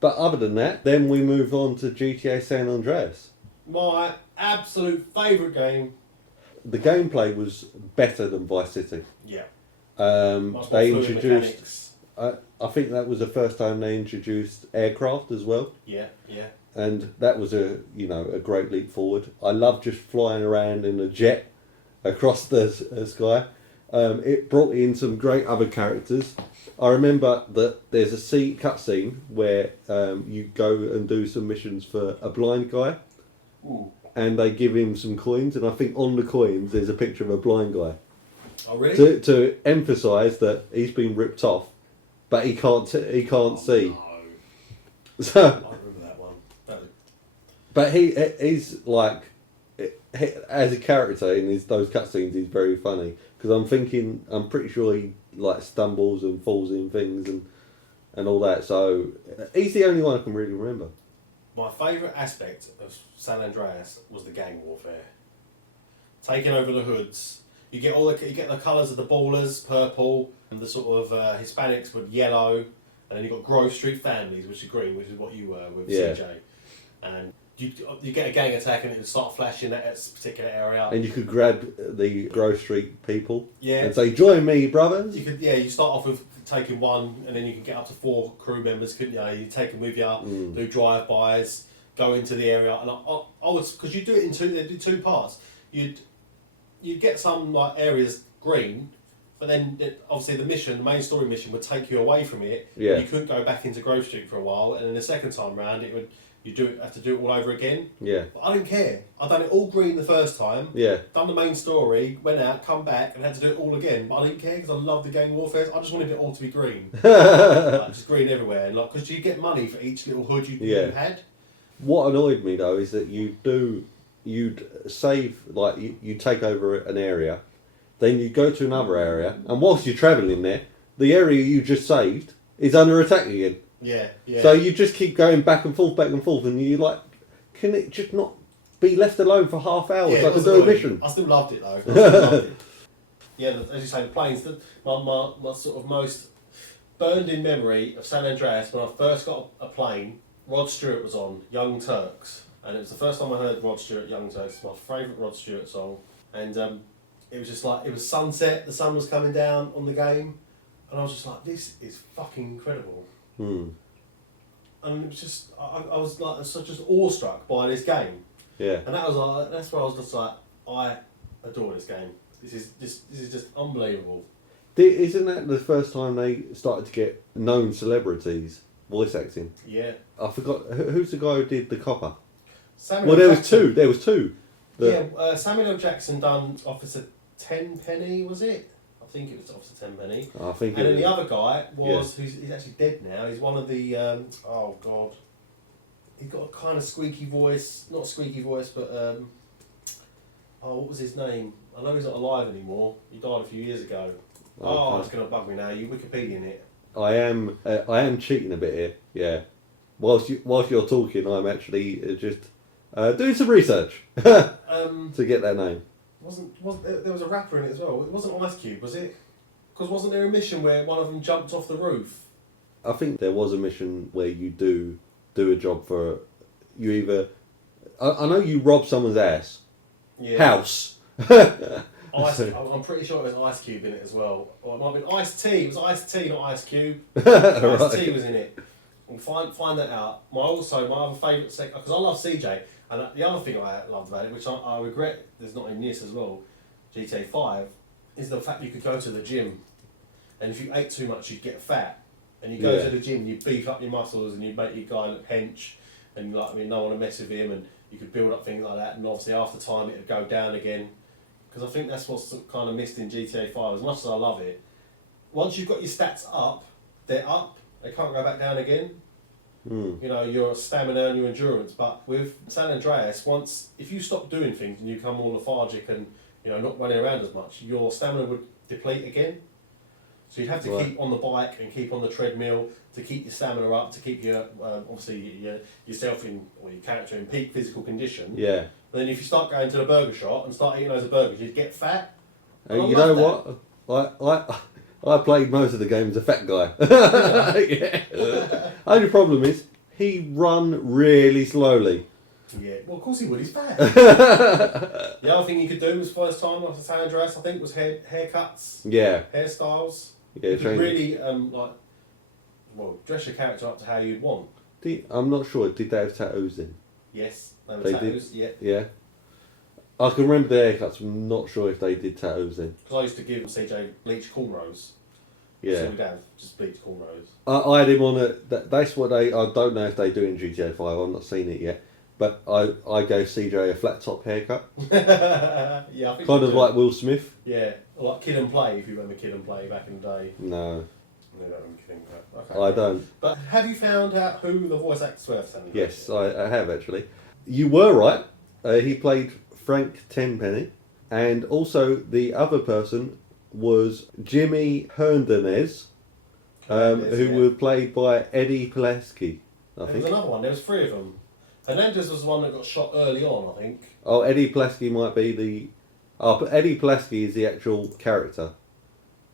But other than that, then we move on to GTA San Andreas. My absolute favourite game. The gameplay was better than Vice City. Yeah. They fluid introduced. mechanics. I think that was the first time they introduced aircraft as well. Yeah. And that was a great leap forward. I love just flying around in a jet across the sky. It brought in some great other characters. I remember that there's a cutscene where you go and do some missions for a blind guy. Ooh. And they give him some coins, and I think on the coins there's a picture of a blind guy. Oh really? To emphasise that he's been ripped off, but he can't see. No. So, I remember that one. but he's like, as a character in those cutscenes, he's very funny because I'm pretty sure he like stumbles and falls in things and all that. So he's the only one I can really remember. My favourite aspect of San Andreas was the gang warfare. Taking over the hoods. You get the colours of the ballers, purple, and the sort of Hispanics with yellow, and then you've got Grove Street families, which are green, which is what you were with CJ. And you get a gang attack and it would start flashing at a particular area. And you could grab the Grove Street people and say, "Join me, brothers." You start off with taking 1, and then you can get up to 4 crew members, couldn't you? You take them with you, do drive-bys, go into the area, and I would, because you do it in 2 parts. You'd get some like areas green, but then obviously the main story mission would take you away from it. Yeah. You couldn't go back into Grove Street for a while, and then the second time round have to do it all over again. Yeah. But I didn't care. I done it all green the first time. Yeah. Done the main story, went out, come back, and had to do it all again. But I didn't care because I love the gang warfare. I just wanted it all to be green, just green everywhere. And because you get money for each little hood you had. What annoyed me though is that you'd save, like you take over an area, then you go to another area, and whilst you're travelling there, the area you just saved is under attack again. Yeah. So you just keep going back and forth, and you're like, can it just not be left alone for half hour so I can do a mission? I still loved it though. Yeah, as you say, the planes. My sort of most burned in memory of San Andreas when I first got a plane. Rod Stewart was on Young Turks, and it was the first time I heard Rod Stewart, Young Turks. It's my favourite Rod Stewart song, and it was just like it was sunset. The sun was coming down on the game, and I was just like, this is fucking incredible. And it was just, I was like just awestruck by this game. Yeah. And that's where I was just like, I adore this game. This is just unbelievable. Isn't that the first time they started to get known celebrities voice acting? Yeah. I forgot who's the guy who did the copper. Samuel There Jackson. was two. Samuel L. Jackson done Officer Tenpenny, was it? I think it was Officer Tenpenny. I think. And then the other guy was he's actually dead now. He's one of the oh god. He's got a kind of squeaky voice, not a squeaky voice, but what was his name? I know he's not alive anymore. He died a few years ago. Oh, it's going to bug me now. You Wikipediaing it. I am cheating a bit here. Yeah. Whilst you're talking, I'm actually just doing some research to get that name. There was a rapper in it as well? It wasn't Ice Cube, was it? Because wasn't there a mission where one of them jumped off the roof? I think there was a mission where you do a job for you either. I know you rob someone's house. I'm pretty sure it was Ice Cube in it as well. Or it might have been Ice-T. It was Ice-T, not Ice Cube. Ice-T was in it. We'll find that out. My other favourite because I love CJ, and the other thing I loved about it, which I regret there's not in this as well, GTA 5, is the fact you could go to the gym, and if you ate too much, you'd get fat. And you go to the gym, and you beef up your muscles, and you make your guy look hench, and no one to mess with him, and you could build up things like that. And obviously, after time, it would go down again. Because I think that's what's kind of missed in GTA 5. As much as I love it, once you've got your stats up, they're up. They can't go back down again. You know, your stamina and your endurance. But with San Andreas, if you stop doing things and you become more lethargic and not running around as much, your stamina would deplete again. So you'd have to keep on the bike and keep on the treadmill to keep your stamina up, to keep your yourself or your character in peak physical condition. Yeah. But then if you start going to the burger shop and start eating loads of burgers, you'd get fat. You know what? I played most of the game as a fat guy. Yeah. Only problem is he run really slowly. Yeah, well, of course he would. He's fat. The other thing you could do was first time after San Andreas, I think, was haircuts. Yeah. Hairstyles. Yeah. You could really dress your character up to how you'd want. I'm not sure. Did they have tattoos in? Yes, they were tattoos. Did. Yeah. I can remember the haircuts. I'm not sure if they did tattoos in. Because I used to give CJ bleach cornrows. Yeah. So we'd have just bleach cornrows. I had him on that's what I don't know if they do in GTA 5. I've not seen it yet. But I gave CJ a flat top haircut. Yeah, I think kind of like Will Smith. Yeah, like Kid and Play, if you remember Kid and Play back in the day. No. I don't remember Kid and Play. Okay. I don't. But have you found out who the voice actors were for San Andreas? Yes, I have actually. You were right. He played Frank Tenpenny. And also the other person was Jimmy Hernandez, who was played by Eddie Pulaski, I think. There was another one. There was 3 of them. Hernandez was the one that got shot early on, I think. Oh, Eddie Pulaski might be the... Oh, but Eddie Pulaski is the actual character.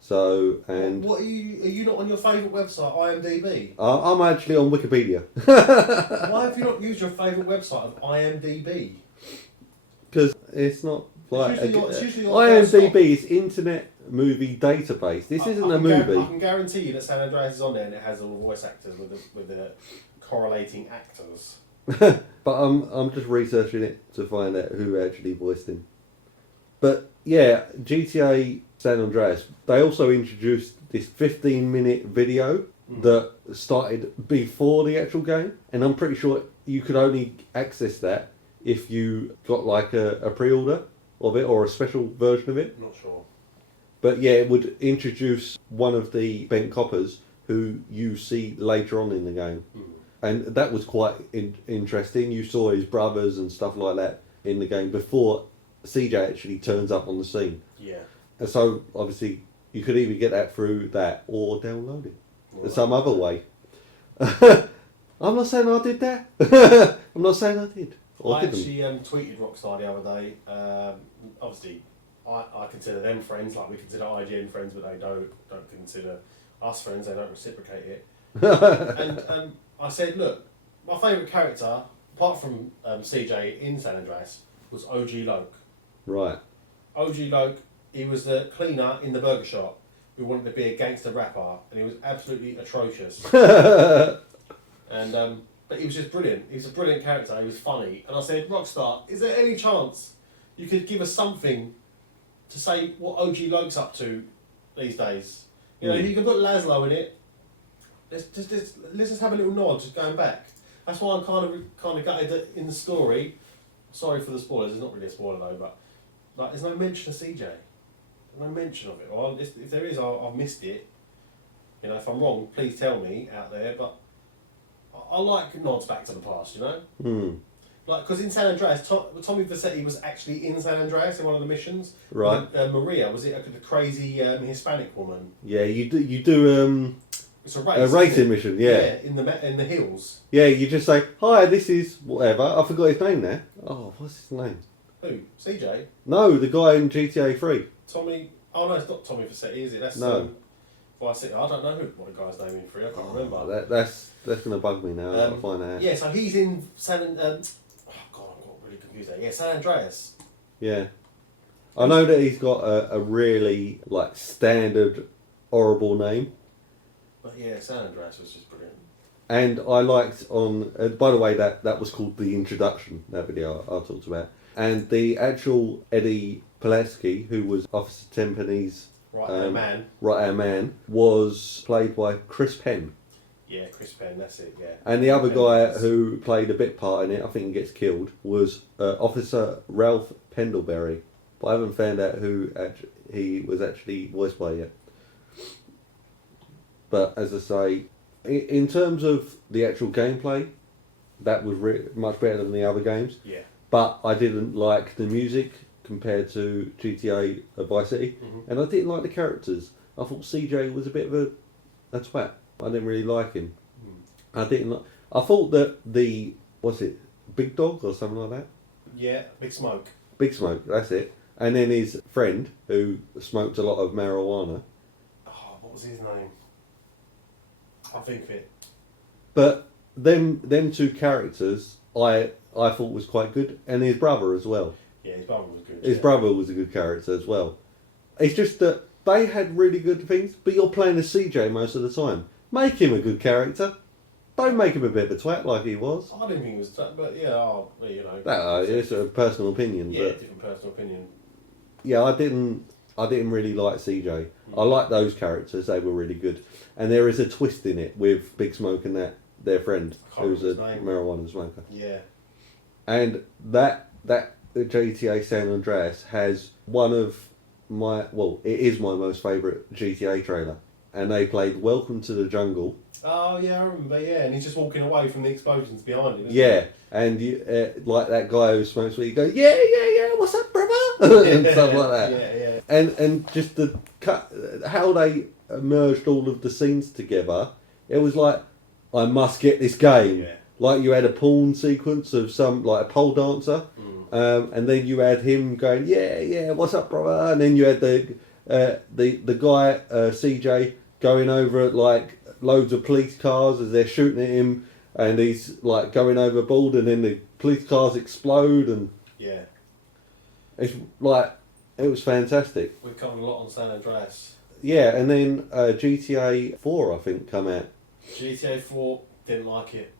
So, and... What are you not on your favourite website, IMDb? I'm actually on Wikipedia. Why have you not used your favourite website of IMDb? Because it's not like... It's usually your IMDb is Internet Movie Database. This isn't a movie. I can guarantee you that San Andreas is on there and it has all the voice actors with the correlating actors. But I'm just researching it to find out who actually voiced him. But yeah, GTA San Andreas, they also introduced this 15-minute video that started before the actual game, and I'm pretty sure you could only access that if you got like a pre-order of it or a special version of it. Not sure. But yeah, it would introduce one of the bent coppers who you see later on in the game. And that was quite interesting. You saw his brothers and stuff like that in the game before CJ actually turns up on the scene. Yeah. And so, obviously, you could either get that through that or download it some other way. I'm not saying I did that. I'm not saying I did. I actually tweeted Rockstar the other day. Obviously, I consider them friends, like we consider IGN friends, but they don't consider us friends. They don't reciprocate it. And I said, look, my favourite character, apart from CJ in San Andreas, was OG Loke. Right. OG Loke, he was the cleaner in the burger shop who wanted to be a gangster rapper, and he was absolutely atrocious. And but he was just brilliant. He was a brilliant character. He was funny. And I said, Rockstar, is there any chance you could give us something to say what OG Loke's up to these days. You know, you can put Laszlo in it. Let's just have a little nod, just going back. That's why I'm kind of gutted that in the story. Sorry for the spoilers. It's not really a spoiler though, but like, there's no mention of CJ. There's no mention of it. Or if there is, I've missed it. You know, if I'm wrong, please tell me out there. But I like nods back to the past. You know. Like, because in San Andreas, Tommy Vercetti was actually in San Andreas in one of the missions. Right. Maria, was it the crazy Hispanic woman? Yeah, you do. It's a race. A racing mission, yeah. Yeah, in the hills. Yeah, you just say, "Hi, this is whatever." I forgot his name now. Oh, what's his name? Who? CJ? No, the guy in GTA 3. Tommy. Oh no, it's not Tommy Vercetti, is it? That's No. Vice City. I don't know what the guy's name in 3. I can't remember. That's gonna bug me now. I'll find out. Yeah, so he's in San. Oh God, I'm got really confused there. Yeah, San Andreas. Yeah, I know that he's got a really like standard horrible name. But yeah, San Andreas was just brilliant. And I liked on. By the way, that was called the introduction. That video I talked about, and the actual Eddie Pulaski, who was Officer Tenpenny's right-hand man, was played by Chris Penn. Yeah, Chris Penn. That's it. Yeah. And the other guy who played a bit part in it, I think he gets killed, was Officer Ralph Pendlebury. But I haven't found out who he was actually voiced by yet. But as I say, in terms of the actual gameplay, that was much better than the other games. Yeah. But I didn't like the music compared to GTA Vice City, and I didn't like the characters. I thought CJ was a bit of a twat. I didn't really like him. I didn't like. I thought that what's it, Big Dog or something like that? Yeah, Big Smoke. Big Smoke, that's it. And then his friend who smoked a lot of marijuana. Oh, what was his name? I think it. But them two characters, I thought was quite good, and his brother as well. Yeah, his brother was good. His brother was a good character as well. It's just that they had really good things, but you're playing as CJ most of the time. Make him a good character. Don't make him a bit of a twat like he was. I didn't think he was twat, but yeah, you know. It's a personal opinion. Yeah, but different personal opinion. Yeah, I didn't really like CJ. I like those characters; they were really good. And there is a twist in it with Big Smoke and their friend, who's a marijuana smoker. Yeah. And that GTA San Andreas has one of it is my most favourite GTA trailer. And they played Welcome to the Jungle. Oh yeah, I remember. Yeah, and he's just walking away from the explosions behind him. Yeah, and you like that guy who smokes weed, you go, yeah, what's up, brother, and stuff like that. Yeah. And just the how they merged all of the scenes together. It was like, I must get this game. Yeah. Like you had a porn sequence of some like a pole dancer, and then you had him going, yeah, what's up, brother, and then you had the guy CJ going over like loads of police cars as they're shooting at him, and he's like going overboard, and then the police cars explode, and yeah, it's like, it was fantastic. We've covered a lot on San Andreas. Yeah, and then GTA 4 I think come out. GTA 4, didn't like it.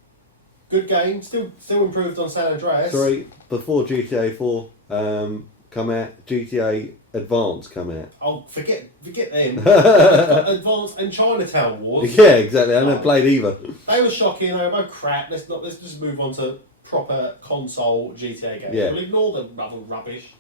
Good game, still improved on San Andreas. Sorry, before GTA 4 come out, GTA Advance come out. Oh, forget them. Advance and Chinatown Wars. Yeah, exactly. I never played either. They were shocking. They were both crap. Let's just move on to proper console GTA games. Yeah. We'll ignore the rubbish.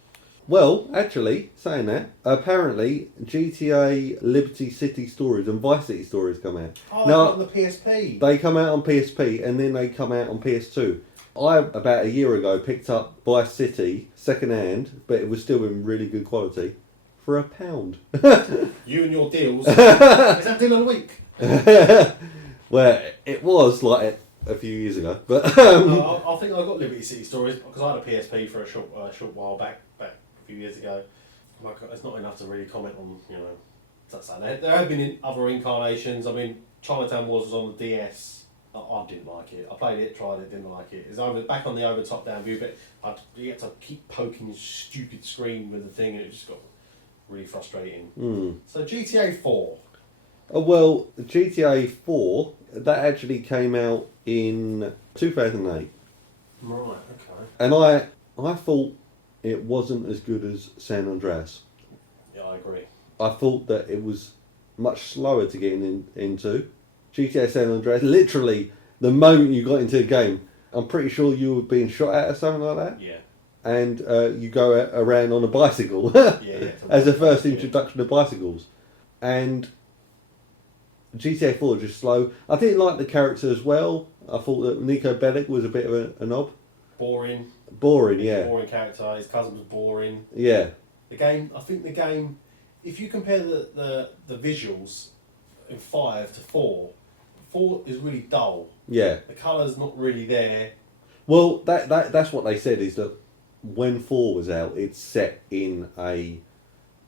Well, actually, saying that, apparently GTA Liberty City Stories and Vice City Stories come out. Oh, they're on the PSP. They come out on PSP and then they come out on PS2. I, about a year ago, picked up Vice City second hand, but it was still in really good quality, for £1. You and your deals. Is that deal of the week? Well, it was like a few years ago, but I think I got Liberty City Stories because I had a PSP for a short while back a few years ago. It's not enough to really comment on, there have been other incarnations. I mean, Chinatown Wars was on the DS. I didn't like it. I played it, tried it, didn't like it. It's back on the over top down view, but you had to keep poking your stupid screen with the thing, and it just got really frustrating. So GTA 4. Well, GTA 4, that actually came out in 2008. Right, okay. And I thought it wasn't as good as San Andreas. I agree. I thought that it was much slower to get into. GTA San Andreas, literally, the moment you got into the game, I'm pretty sure you were being shot at or something like that. Yeah. And you go around on a bicycle Yeah. as a first introduction to bicycles. And GTA 4 was just slow. I didn't like the character as well. I thought that Nico Bellic was a bit of a knob. Boring, yeah. Boring character. His cousin was boring. Yeah. The game, if you compare the visuals in 5 to 4, 4 is really dull. Yeah. The colour's not really there. Well, that's what they said, is that when 4 was out, it's set in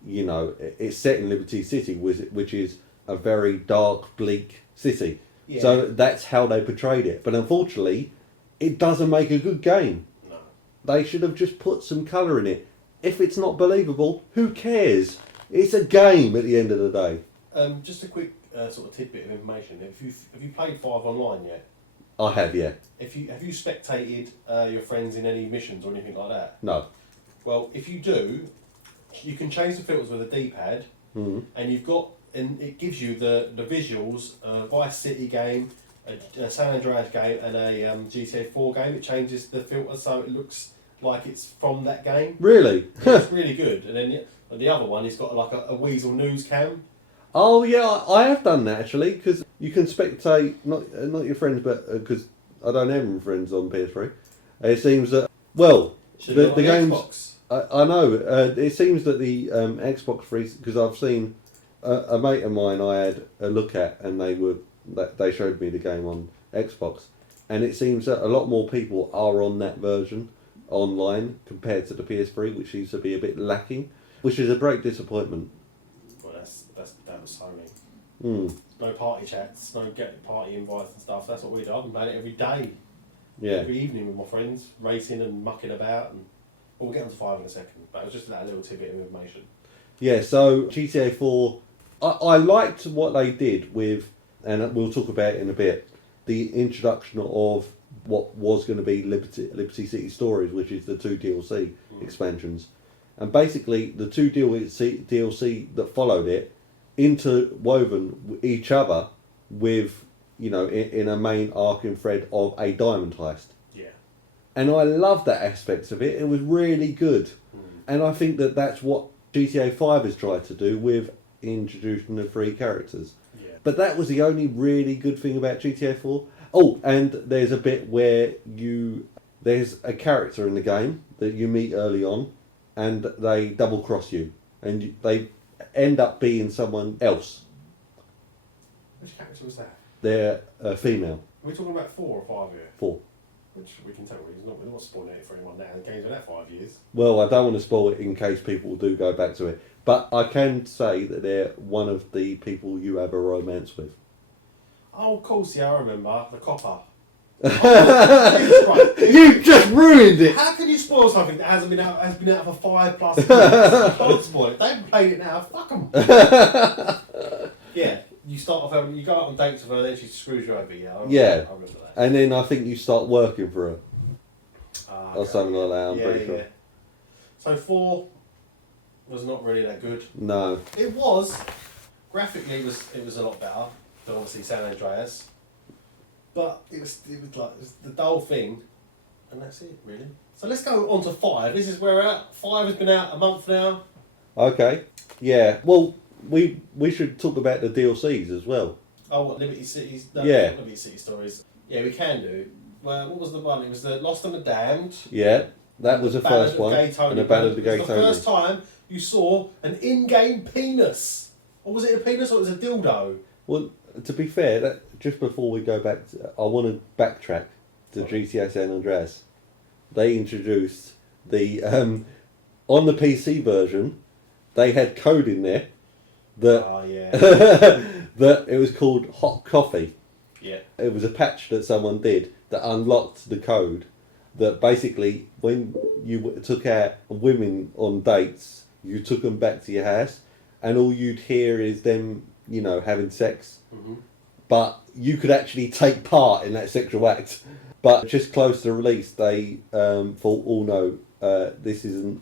it's set in Liberty City, which is a very dark, bleak city. Yeah. So that's how they portrayed it. But unfortunately, it doesn't make a good game. No. They should have just put some colour in it. If it's not believable, who cares? It's a game at the end of the day. Just a quick sort of tidbit of information. Have you played 5 online yet? I have, yeah. Have you spectated your friends in any missions or anything like that? No. Well, if you do, you can change the filters with a D-pad, and it gives you the visuals, Vice City game, a San Andreas game, and a GTA 4 game. It changes the filter so it looks like it's from that game. Really? It's really good. And then the other one, it's got like a Weasel News cam. Oh yeah, I have done that actually, because you can spectate not your friends, but because I don't have any friends on PS3. It seems that the games. Xbox. I know. It seems that the Xbox free, because I've seen a mate of mine I had a look at, and they showed me the game on Xbox, and it seems that a lot more people are on that version online compared to the PS3, which seems to be a bit lacking, which is a great disappointment. Well, that was Sony. Mm. No party chats, no get party invites and stuff. That's what we do. I've been playing it every day. Yeah. Every evening with my friends, racing and mucking about. And we'll get on to 5 in a second. But it was just that little tidbit of information. Yeah, so GTA 4, I liked what they did with, and we'll talk about it in a bit, the introduction of what was going to be Liberty City Stories, which is the 2 DLC expansions. And basically, the 2 DLC that followed it interwoven each other with, in a main arc and thread of a diamond heist. Yeah. And I loved that aspect of it. It was really good. And I think that that's what GTA 5 has tried to do with introducing the 3 characters. Yeah. But that was the only really good thing about GTA 4. Oh, and there's a bit where there's a character in the game that you meet early on, and they double cross you, and they end up being someone else. Which character was that? They're female. We're talking about 4 or 5 here. 4. Which we can tell we're not spoiling it for anyone now. The game's been out 5 years. Well, I don't want to spoil it in case people do go back to it, but I can say that they're one of the people you have a romance with. Oh, of course, yeah, I remember. The copper. You just ruined it! How can you spoil something that has been out for 5+ years? You can't spoil it. They haven't played it now. Fuck them. Yeah, you start off. You go out on dates with her, then she screws you over. Yeah, I remember that. And then I think you start working for her Okay. or something like that. I'm pretty sure. So 4 was not really that good. No. It was graphically. It was a lot better than obviously San Andreas. But it was the dull thing, and that's it really. So let's go on to 5. This is where we're at. 5 has been out a month now. Okay. Yeah. Well, we should talk about the DLCs as well. Oh, what, Liberty Cities? No, Yeah. not Liberty City Stories. Yeah, we can do. Well, what was the one? It was the Lost and the Damned. Yeah. That was the first one. And the Ballad of the Gay It Tony. was the first time you saw an in-game penis. Or was it a penis or was it a dildo? Well, to be fair, that just before we go back, I want to backtrack to GTA San Andreas. They introduced the on the PC version. They had code in there that Oh yeah. that it was called Hot Coffee. Yeah. It was a patch that someone did that unlocked the code. That basically, when you took out women on dates, you took them back to your house, and all you'd hear is them, having sex. Mm-hmm. But you could actually take part in that sexual act. But just close to release, they thought, oh no, this isn't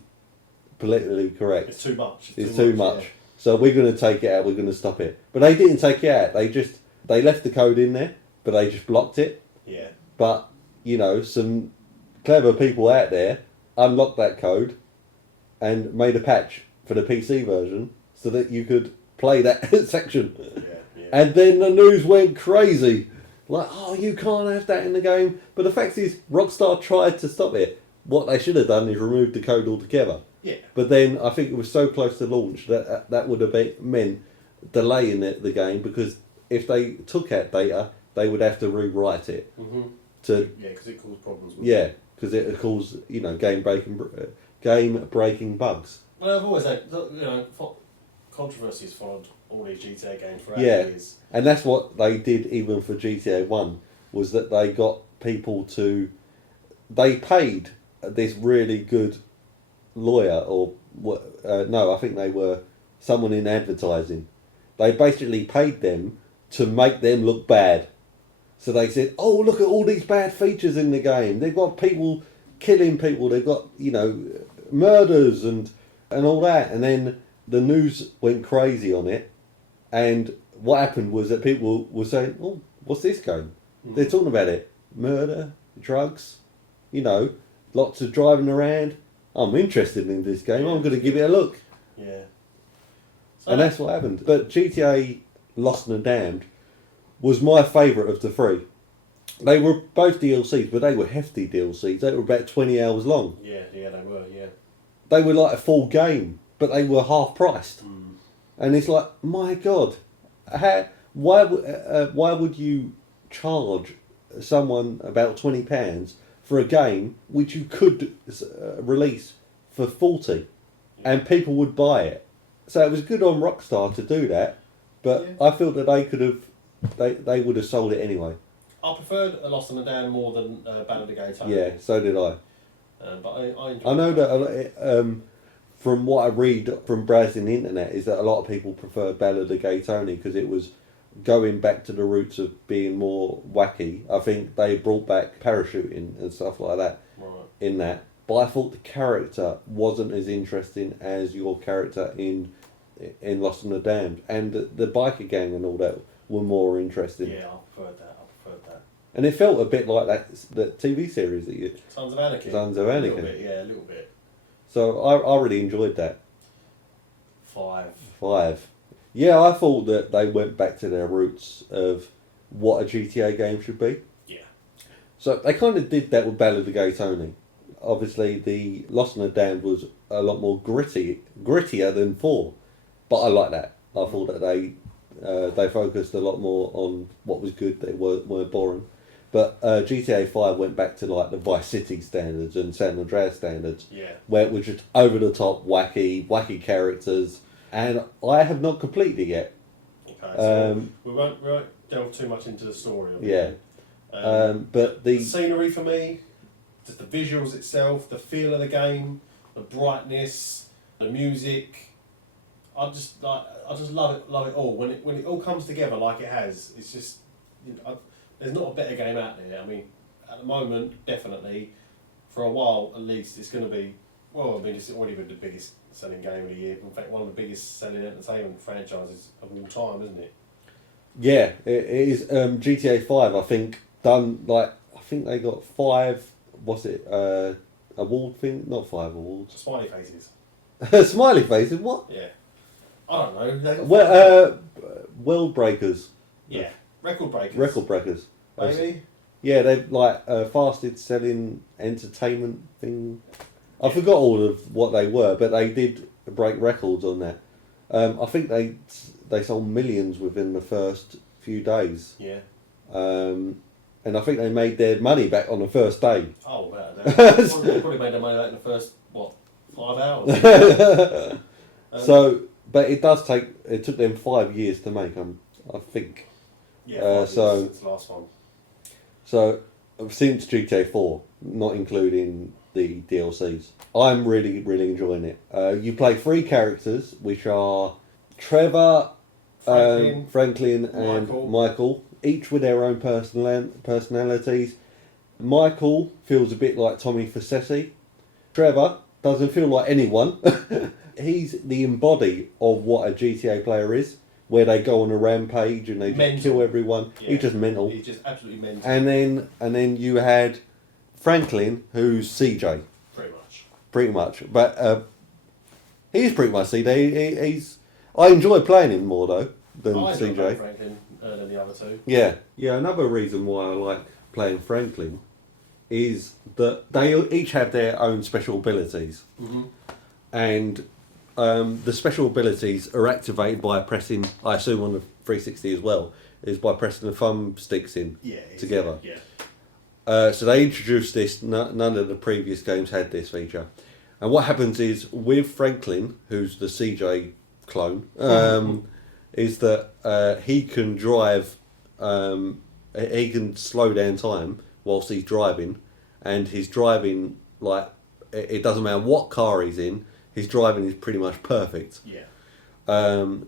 politically correct. It's too much. It's too much. Yeah. So we're going to take it out. We're going to stop it. But they didn't take it out. They left the code in there, but they just blocked it. Yeah. But some clever people out there unlocked that code and made a patch for the PC version so that you could play that section. Yeah. And then the news went crazy. Like, oh, you can't have that in the game. But the fact is, Rockstar tried to stop it. What they should have done is removed the code altogether. Yeah. But then I think it was so close to launch that would have meant delaying the game, because if they took out data, they would have to rewrite it. Mm-hmm. Because it caused problems. Yeah, because it caused game breaking bugs. Well, I've always had controversies followed all these GTA games for years. And that's what they did even for GTA 1, was that they got people to... They paid this really good lawyer, or... I think they were someone in advertising. They basically paid them to make them look bad. So they said, oh, look at all these bad features in the game. They've got people killing people. They've got, murders and all that. And then the news went crazy on it. And what happened was that people were saying, oh, what's this game? Mm-hmm. They're talking about it. Murder, drugs, lots of driving around. I'm interested in this game. I'm going to give it a look. Yeah. And that's what happened. But GTA Lost and the Damned was my favourite of the three. They were both DLCs, but they were hefty DLCs. They were about 20 hours long. Yeah, they were, yeah. They were like a full game, but they were half priced. Mm. And it's like, my God, why would you charge someone about £20 for a game which you could release for 40, and people would buy it? So it was good on Rockstar to do that, but I feel that they could have, they would have sold it anyway. I preferred Lost and the Damned more than Battle of the Gate. Yeah, so did I. But I enjoyed I know that from what I read from browsing the internet is that a lot of people prefer Battle of the Gate only because it was going back to the roots of being more wacky. I think they brought back parachuting and stuff like that in that. But I thought the character wasn't as interesting as your character in Lost and the Damned, and the biker gang and all that were more interesting. Yeah, I preferred that. And it felt a bit like that TV series that you... Sons of Anarchy. A little bit. So I really enjoyed that. 5. Yeah, I thought that they went back to their roots of what a GTA game should be. Yeah. So they kind of did that with Battle of the Gate only. Obviously, the Lost and the Damned was a lot more grittier than 4. But I like that. I thought that they focused a lot more on what was good. They weren't boring. But GTA 5 went back to like the Vice City standards and San Andreas standards, where it was just over the top, wacky characters. And I have not completed it yet. Okay, so we won't delve too much into the story. Yeah. But the scenery for me, just the visuals itself, the feel of the game, the brightness, the music. I just love it all. When it all comes together like it has, it's just there's not a better game out there. I mean, at the moment, definitely, for a while at least, it's going to be. Well, I mean, it's already been the biggest selling game of the year. In fact, one of the biggest selling entertainment franchises of all time, isn't it? Yeah, it is. GTA 5, I think, done like I think they got 5. What's it? Award thing? Not 5 awards. Smiley faces. Smiley faces. What? Yeah. I don't know. Well, World Breakers. Yeah. Record breakers. Maybe? Yeah, they're like fastest selling entertainment thing. I forgot all of what they were, but they did break records on that. I think they sold millions within the first few days. Yeah. And I think they made their money back on the first day. Oh, wow. They probably made their money back in the first, 5 hours? But it took them 5 years to make them, I think. Yeah, since the last one. So, since GTA 4, not including the DLCs, I'm really, really enjoying it. You play 3 characters, which are Trevor, Franklin and Michael, each with their own personalities. Michael feels a bit like Tommy Facsetti. Trevor doesn't feel like anyone. He's the embody of what a GTA player is, where they go on a rampage and they just kill everyone. Yeah. He's just mental. He's just absolutely mental. And then you had Franklin, who's CJ. Pretty much. But he's pretty much CJ. He's. I enjoy playing him more though than CJ. Franklin than the other two. Yeah. Another reason why I like playing Franklin is that they each have their own special abilities, and the special abilities are activated by pressing. I assume on the 360 as well is by pressing the thumbsticks in together. Yeah. So they introduced this. None of the previous games had this feature, and what happens is with Franklin, who's the CJ clone, is that he can drive. He can slow down time whilst he's driving, and he's driving like it doesn't matter what car he's in. His driving is pretty much perfect. Yeah.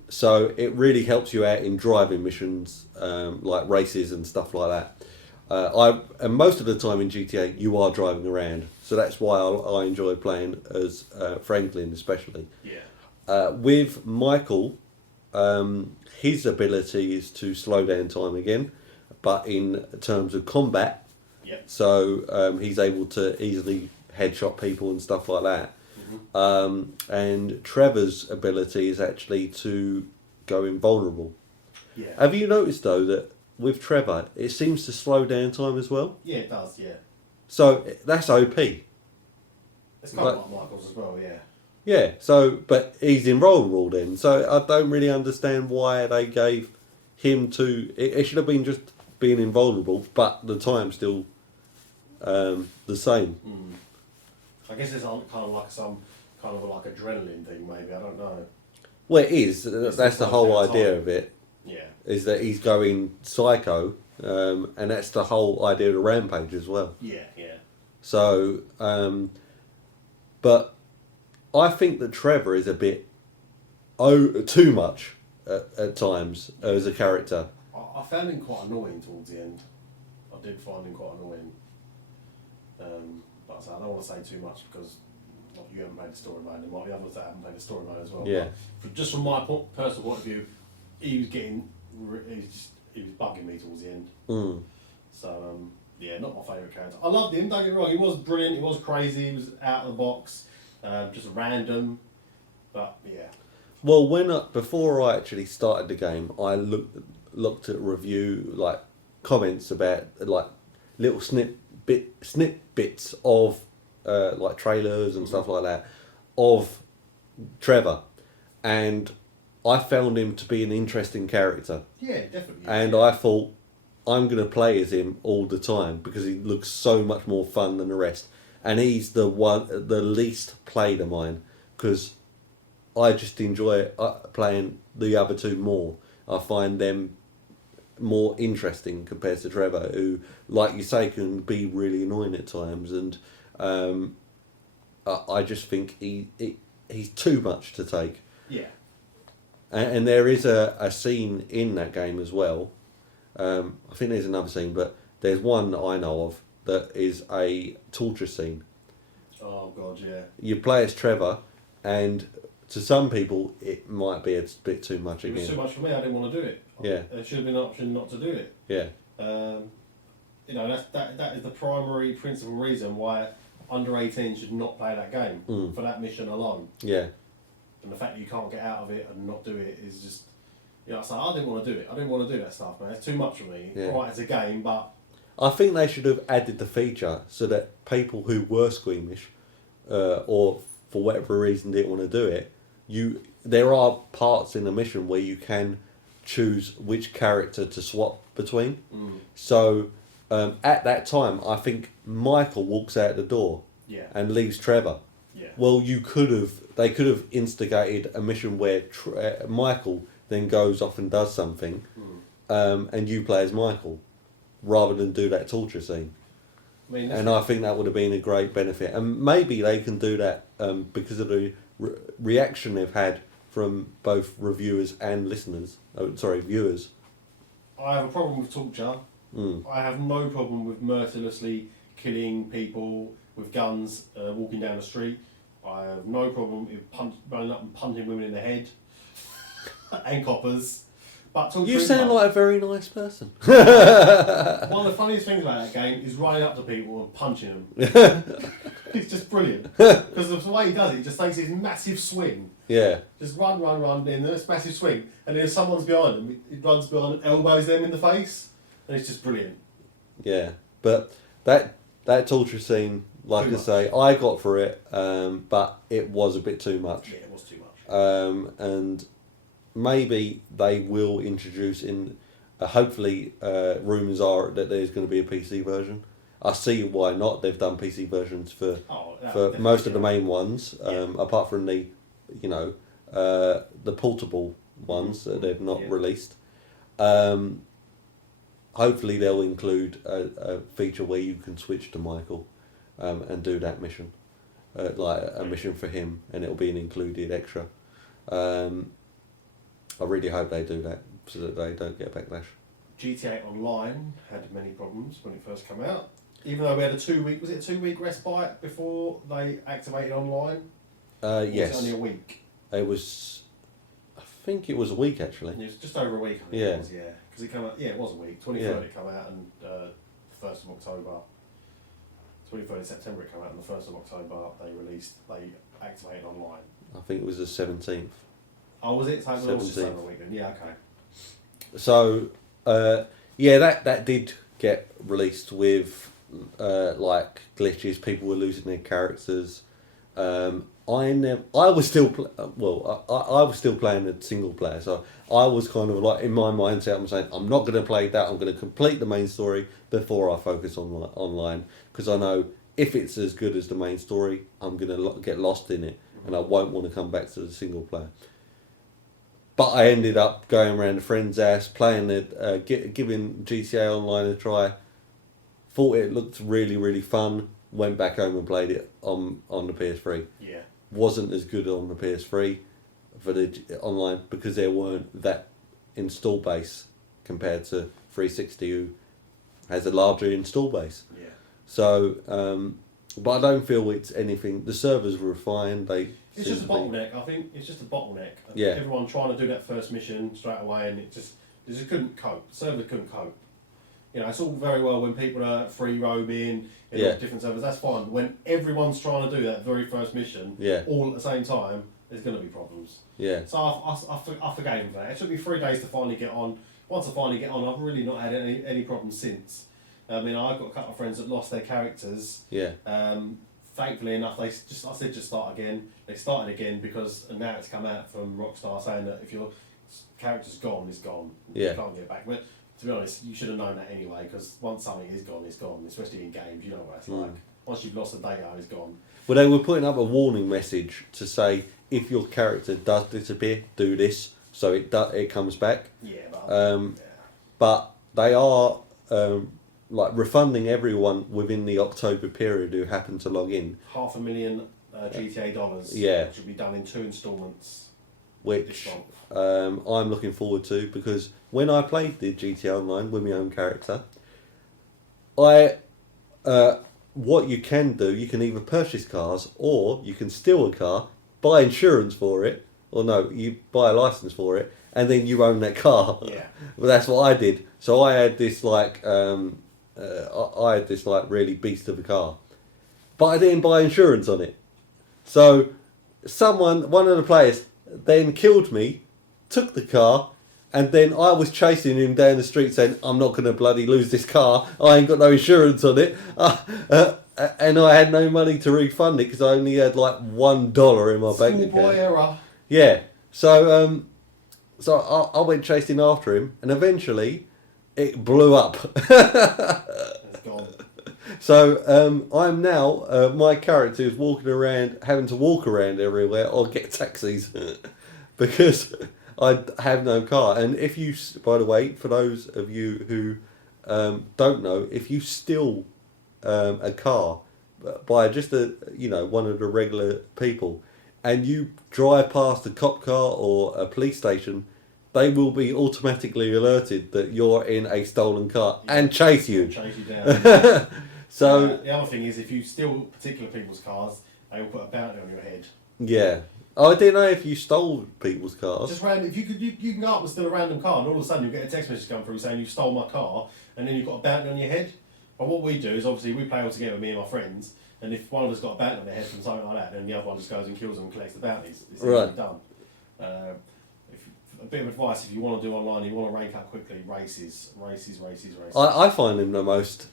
So it really helps you out in driving missions, like races and stuff like that. And most of the time in GTA you are driving around, so that's why I enjoy playing as Franklin especially. Yeah. With Michael, his ability is to slow down time again, but in terms of combat. Yep. So he's able to easily headshot people and stuff like that. And Trevor's ability is actually to go invulnerable. Yeah. Have you noticed though that with Trevor it seems to slow down time as well? Yeah, it does. Yeah. So that's OP. It's kind of like Michael's as well. Yeah. Yeah. So, but he's invulnerable then. So I don't really understand why they gave him to. It should have been just being invulnerable, but the time's still the same. I guess it's kind of like some kind of like adrenaline thing, maybe. I don't know. Well, it is. That's the whole idea of it. Yeah. Is that he's going psycho, and that's the whole idea of the rampage as well. Yeah, yeah. So, but I think that Trevor is a bit too much at times as a character. I found him quite annoying towards the end. I did find him quite annoying. But I don't want to say too much because you haven't played the story mode. There might be others that haven't played the story mode as well. Yeah. Just from my personal point of view, he was bugging me towards the end. So yeah, not my favourite character. I loved him. Don't get me wrong. He was brilliant. He was crazy. He was out of the box. Just random. But yeah. Well, before I actually started the game, I looked at review comments about little snippets of like trailers and stuff like that of Trevor, and I found him to be an interesting character. Yeah, definitely. And I thought I'm going to play as him all the time because he looks so much more fun than the rest, and he's the least played of mine because I just enjoy playing the other two more. I find them more interesting compared to Trevor, who, like you say, can be really annoying at times, and I just think he's too much to take. Yeah. And there is a scene in that game as well. I think there's another scene, but there's one that I know of that is a torture scene. Oh God, yeah. You play as Trevor, and to some people it might be a bit too much again. It was too much for me. I didn't want to do it. Yeah. There should have been an option not to do it. Yeah. That is the primary principal reason why under 18 should not play that game for that mission alone. Yeah. And the fact that you can't get out of it and not do it is just, so I didn't want to do it. I didn't want to do that stuff, man. It's too much for me. Yeah. Right, it's a game, but I think they should have added the feature so that people who were squeamish, or for whatever reason didn't want to do it, there are parts in the mission where you can choose which character to swap between. So at that time, I think Michael walks out the door and leaves Trevor. Yeah. Well, they could have instigated a mission where Michael then goes off and does something, and you play as Michael, rather than do that torture scene. I think that would have been a great benefit, and maybe they can do that because of the reaction they've had from both reviewers and viewers. I have a problem with torture. I have no problem with mercilessly killing people with guns walking down the street. I have no problem with running up and punching women in the head and coppers. But You sound like a very nice person. one of the funniest things about that game is running up to people and punching them. It's just brilliant. Because the way he does it, he just takes this massive swing. Yeah. Just run, then this massive swing. And then if someone's behind him, he runs behind and elbows them in the face. And it's just brilliant. Yeah. But that torture scene, like I say, I got for it, but it was a bit too much. Yeah, it was too much. And maybe they will introduce in, hopefully, rumours are that there's going to be a PC version. I see why not. They've done PC versions for most of the main ones, apart from the, the portable ones that they've not released. Hopefully they'll include a feature where you can switch to Michael and do that mission, like a mission for him, and it'll be an included extra. I really hope they do that so that they don't get a backlash. GTA Online had many problems when it first came out. Even though we had a 2-week respite before they activated online? Yes. Was it only a week? It was, I think it was a week actually. It was just over a week, I think it was, Because it came out, it was a week. 23rd it came out and 1st of October. 23rd of September it came out and the 1st of October they activated online. I think it was the 17th. Oh, was it? So it was just over a week then. Yeah, okay. So, that did get released with like glitches. People were losing their characters. I was still playing a single player, so I was kind of like in my mindset. I'm saying I'm not going to play that. I'm going to complete the main story before I focus on online, because I know if it's as good as the main story, I'm going to get lost in it, and I won't want to come back to the single player. But I ended up going around a friend's house, playing it, giving GTA Online a try. Thought it looked really, really fun. Went back home and played it on the PS3. Yeah. Wasn't as good on the PS3 for the online because there weren't that install base compared to 360, who has a larger install base. Yeah. So, but I don't feel it's anything. The servers were fine. It's just a bottleneck. I think it's just a bottleneck. Yeah. Everyone trying to do that first mission straight away, and they just couldn't cope. The server couldn't cope. It's all very well when people are free roaming in different servers. That's fine. When everyone's trying to do that very first mission, all at the same time, there's going to be problems. Yeah. So I forgave him for that. It took me 3 days to finally get on. Once I finally get on, I've really not had any problems since. I mean, I've got a couple of friends that lost their characters. Yeah. Thankfully enough, I said just start again. They started again because now it's come out from Rockstar saying that if your character's gone, it's gone. Yeah. You can't get it back. But to be honest, you should have known that anyway, because once something is gone, it's gone. Especially in games, you know what it's like. Once you've lost the data, it's gone. Well, they were putting up a warning message to say if your character does disappear, do this, so it comes back. Yeah, but they are like refunding everyone within the October period who happened to log in. $500,000 GTA dollars. Yeah. Which will be done in 2 instalments. Which I'm looking forward to, because when I played the GTA Online with my own character, what you can do, you can either purchase cars or you can steal a car, buy insurance for it, or no, you buy a license for it, and then you own that car. Yeah. Well, that's what I did. So I had this really beast of a car, but I didn't buy insurance on it. So one of the players then killed me, took the car, and then I was chasing him down the street saying, I'm not going to bloody lose this car, I ain't got no insurance on it, and I had no money to refund it because I only had like $1 in my bank account. Schoolboy error. Yeah, so I went chasing after him, and eventually it blew up. It's gone. So I'm now, my character is walking around, having to walk around everywhere or get taxis because I have no car. And if you, by the way, for those of you who don't know, if you steal a car by just one of the regular people, and you drive past a cop car or a police station, they will be automatically alerted that you're in a stolen car and chase you. Chase you down. So the other thing is, if you steal particular people's cars they all put a bounty on your head. Yeah. Oh, I didn't know if you stole people's cars. Just random. If you can go up and steal a random car, and all of a sudden you get a text message come through saying you stole my car, and then you've got a bounty on your head. But what we do is obviously we play all together, me and my friends, and if one of us got a bounty on their head from something like that, then the other one just goes and kills them and collects the bounties. It's easily done. A bit of advice: if you want to do online, you want to rank up quickly. Races. I find them the most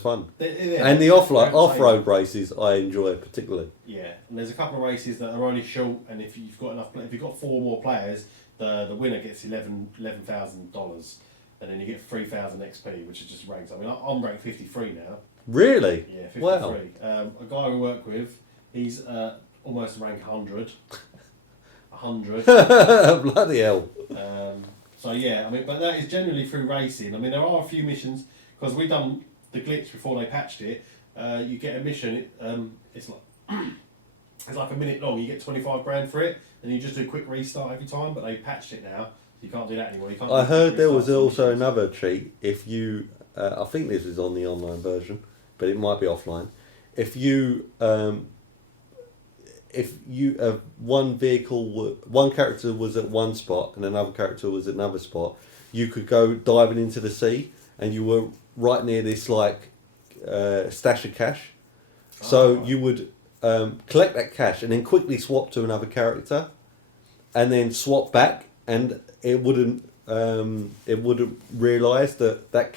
fun. And the off-road races I enjoy particularly. Yeah, and there's a couple of races that are only short, and if you've got 4 more players, the winner gets $11,000, and then you get 3,000 XP, which is just ranks. I mean, I'm ranked 53 now. Really? Yeah, 53. Wow. A guy we work with, he's almost rank 100. 100. Bloody hell. So yeah, I mean, but that is generally through racing. I mean, there are a few missions because we done the glitch before they patched it. You get a mission. It's like a minute long. You get 25 grand for it, and you just do a quick restart every time. But they patched it now. You can't do that anymore. You can't. I heard there was also another cheat. If you, I think this is on the online version, but it might be offline. If you one character was at one spot and another character was at another spot, you could go diving into the sea, and you were right near this stash of cash. So you would collect that cash and then quickly swap to another character, and then swap back, and it wouldn't realise that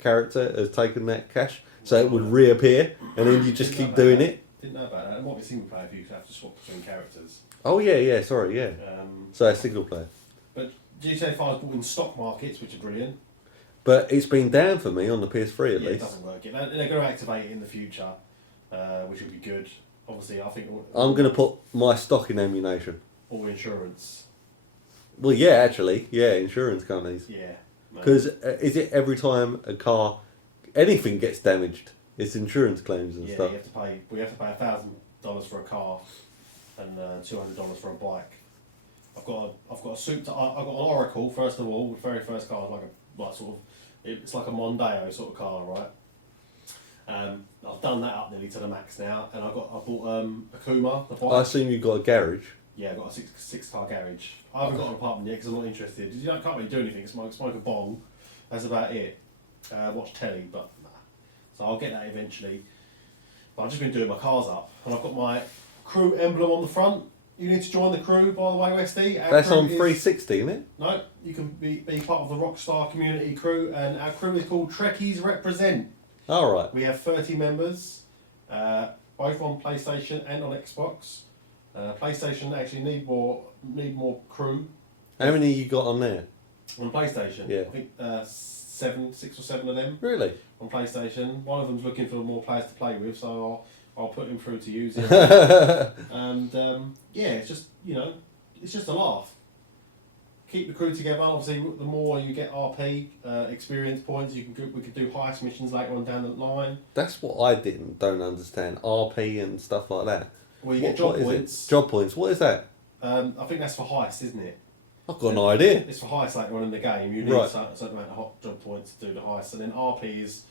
character has taken that cash, so it would reappear, and then you just keep doing it. Didn't know about that. It might be single player if you have to swap between characters. Oh yeah, sorry, yeah. So a single player. But GTA 5 is bought in stock markets, which are brilliant. But it's been down for me on the PS3 at least. It doesn't work. They're going to activate it in the future, which will be good. Obviously, I think... I'm going to put my stock in ammunition. Or insurance. Well, yeah, actually. Yeah, insurance companies. Yeah. Because is it every time a car, anything gets damaged, it's insurance claims and stuff? Yeah, we have to pay $1,000 for a car and $200 for a bike. I've got an Oracle, first of all, the very first car, it's like a Mondeo sort of car, right? I've done that up nearly to the max now, and I bought a Kuma, the bike. I assume you've got a garage. Yeah, I've got a six car garage. I haven't got an apartment yet because I'm not interested. You can't really do anything. Smoke a bong. That's about it. Watch telly, but nah. So I'll get that eventually. But I've just been doing my cars up, and I've got my crew emblem on the front. You need to join the crew, by the way, Westy. That's on 360, isn't it? No, you can be part of the Rockstar community crew, and our crew is called Trekkies Represent. All right. We have 30 members, both on PlayStation and on Xbox. PlayStation actually need more crew. How many you got on there? On PlayStation? Yeah. I think 6 or 7 of them. Really? On PlayStation. One of them's looking for more players to play with, so I'll put him through to use it. And yeah, it's just it's just a laugh. Keep the crew together. Obviously, the more you get RP experience points, we could do heist missions later on down the line. That's what I don't understand. RP and stuff like that. Well, you get job points. Job points. What is that? I think that's for heist, isn't it? I've got no idea. It's for heist later on in the game. You need a certain amount of hot job points to do the heist, and then RP is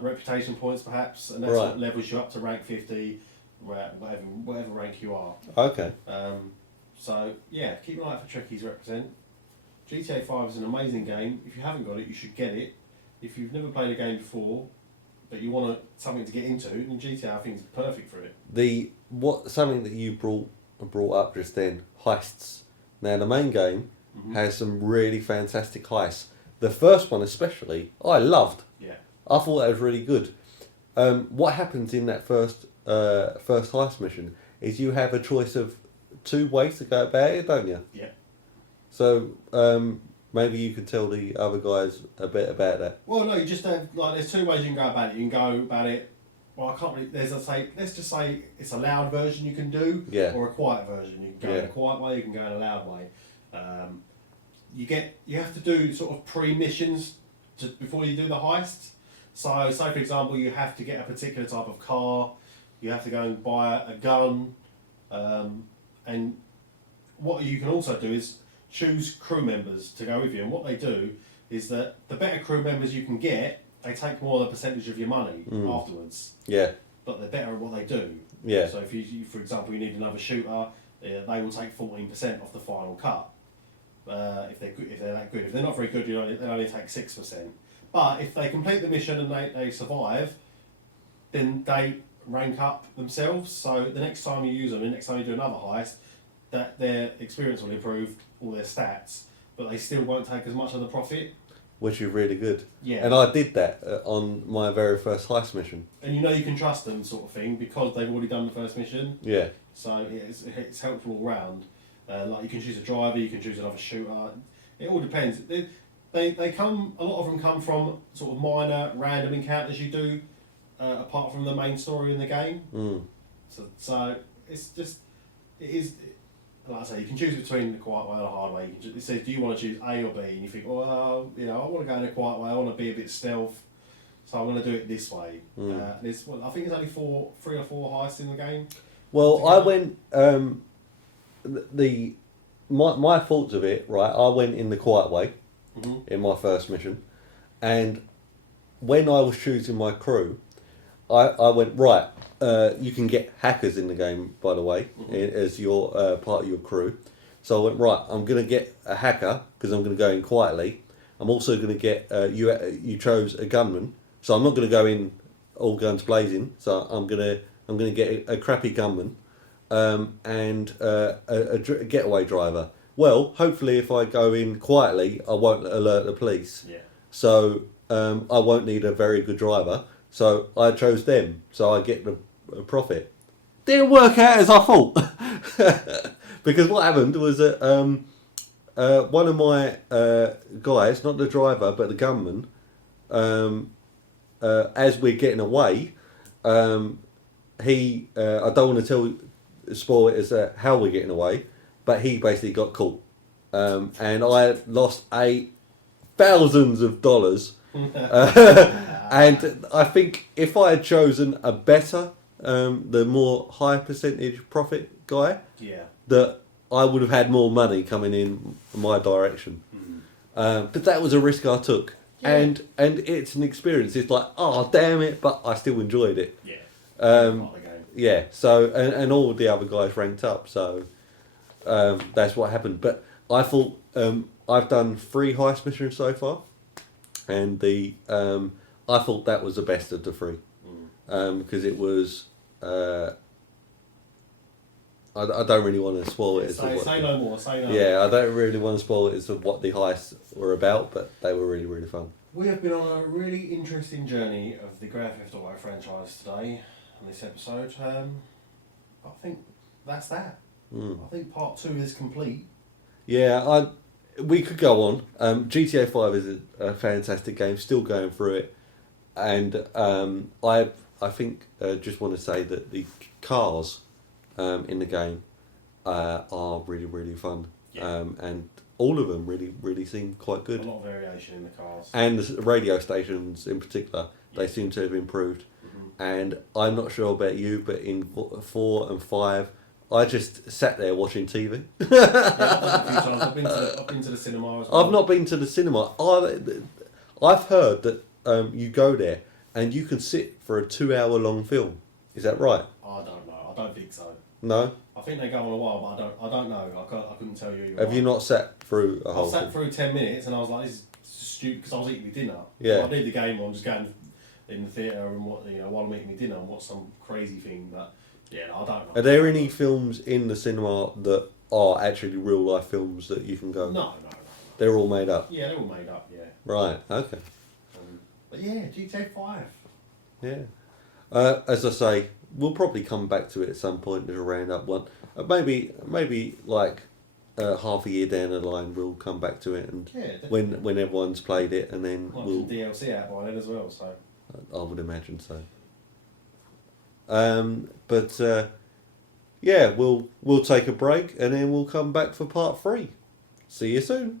reputation points perhaps, and that's what levels you up to rank 50, whatever rank you are. Okay. So yeah, keep an eye out for Trekkies Represent. GTA 5 is an amazing game. If you haven't got it, you should get it. If you've never played a game before, but you want something to get into, then GTA I think is perfect for it. Something that you brought up just then, heists. Now the main game has some really fantastic heists. The first one especially, I loved. Yeah. I thought that was really good. What happens in that first heist mission is you have a choice of 2 ways to go about it, don't you? Yeah. So maybe you could tell the other guys a bit about that. Well, no, you just have there's 2 ways you can go about it. You can go about it. Well, I can't really. Let's just say it's a loud version you can do, or a quiet version. You can go in a quiet way. You can go in a loud way. You have to do sort of pre-missions before you do the heist. So, say for example, you have to get a particular type of car. You have to go and buy a gun, and what you can also do is choose crew members to go with you. And what they do is that the better crew members you can get, they take more of the percentage of your money afterwards. Yeah. but they're better at what they do. Yeah. So if you for example, you need another shooter, they will take 14% off the final cut. If they're that good. If they're not very good, they only take 6%. But if they complete the mission and they survive, then they rank up themselves. So the next time you use them, the next time you do another heist, that their experience will improve, all their stats, but they still won't take as much of the profit. Which is really good. Yeah. And I did that on my very first heist mission. And you can trust them, sort of thing, because they've already done the first mission. Yeah. So it's helpful all round. Like you can choose a driver, you can choose another shooter. It all depends. They come. A lot of them come from sort of minor, random encounters you do, apart from the main story in the game. Mm. So it's just it is. Like I say, you can choose between the quiet way and the hard way. It says, do you want to choose A or B? And you think, well, I want to go in a quiet way. I want to be a bit stealth, so I'm going to do it this way. Mm. I think there's only 3 or 4 heists in the game. Well, I went. My thoughts of it, right? I went in the quiet way in my first mission, and when I was choosing my crew, I went right. You can get hackers in the game, by the way, as your part of your crew. So I went right. I'm going to get a hacker because I'm going to go in quietly. I'm also going to get you chose a gunman, so I'm not going to go in all guns blazing. So I'm going to get a crappy gunman. And a getaway driver. Well, hopefully if I go in quietly, I won't alert the police. Yeah. So I won't need a very good driver. So I chose them. So I get the profit. Didn't work out as I thought. Because what happened was that one of my guys, not the driver, but the gunman, as we're getting away, he, I don't want to spoil it as how we're getting away, but he basically got caught, and I lost thousands of dollars, and I think if I had chosen a better, the more high percentage profit guy, that I would have had more money coming in my direction. But that was a risk I took, and it's an experience. It's like, oh damn it, but I still enjoyed it. Yeah, so and all the other guys ranked up, so that's what happened. But I thought I've done 3 heist missions so far, and I thought that was the best of the 3, because it was. I don't really want to spoil it. Say no more. Yeah, I don't really want to spoil it as to what the heists were about, but they were really, really fun. We have been on a really interesting journey of the Grand Theft Auto franchise today. On this episode, I think that's that. I think part 2 is complete. Yeah, we could go on. GTA 5 is a fantastic game. Still going through it, and I think just want to say that the cars in the game are really, really fun, and all of them really seem quite good. A lot of variation in the cars, and the radio stations in particular, they seem to have improved. And I'm not sure about you, but in 4 and 5, I just sat there watching TV. I've been to the cinema as well. I've not been to the cinema. I've heard that you go there and you can sit for a 2-hour-long film. Is that right? I don't know. I don't think so. No? I think they go on a while, but I don't know. I couldn't tell you. Have you not sat through a whole I sat through 10 minutes and I was like, this is stupid, because I was eating my dinner. Yeah. I leave the game on, just going in the theatre and while I'm eating my dinner and watch some crazy thing, but I don't know. Are there any films in the cinema that are actually real life films that you can go? No. They're all made up? Yeah, they're all made up, yeah. Right, okay. But yeah, GTA 5. Yeah. As I say, we'll probably come back to it at some point as a round up one. Maybe like half a year down the line we'll come back to it, and when everyone's played it, and then we'll DLC out by then as well, so I would imagine so. But yeah, we'll take a break and then we'll come back for part 3. See you soon.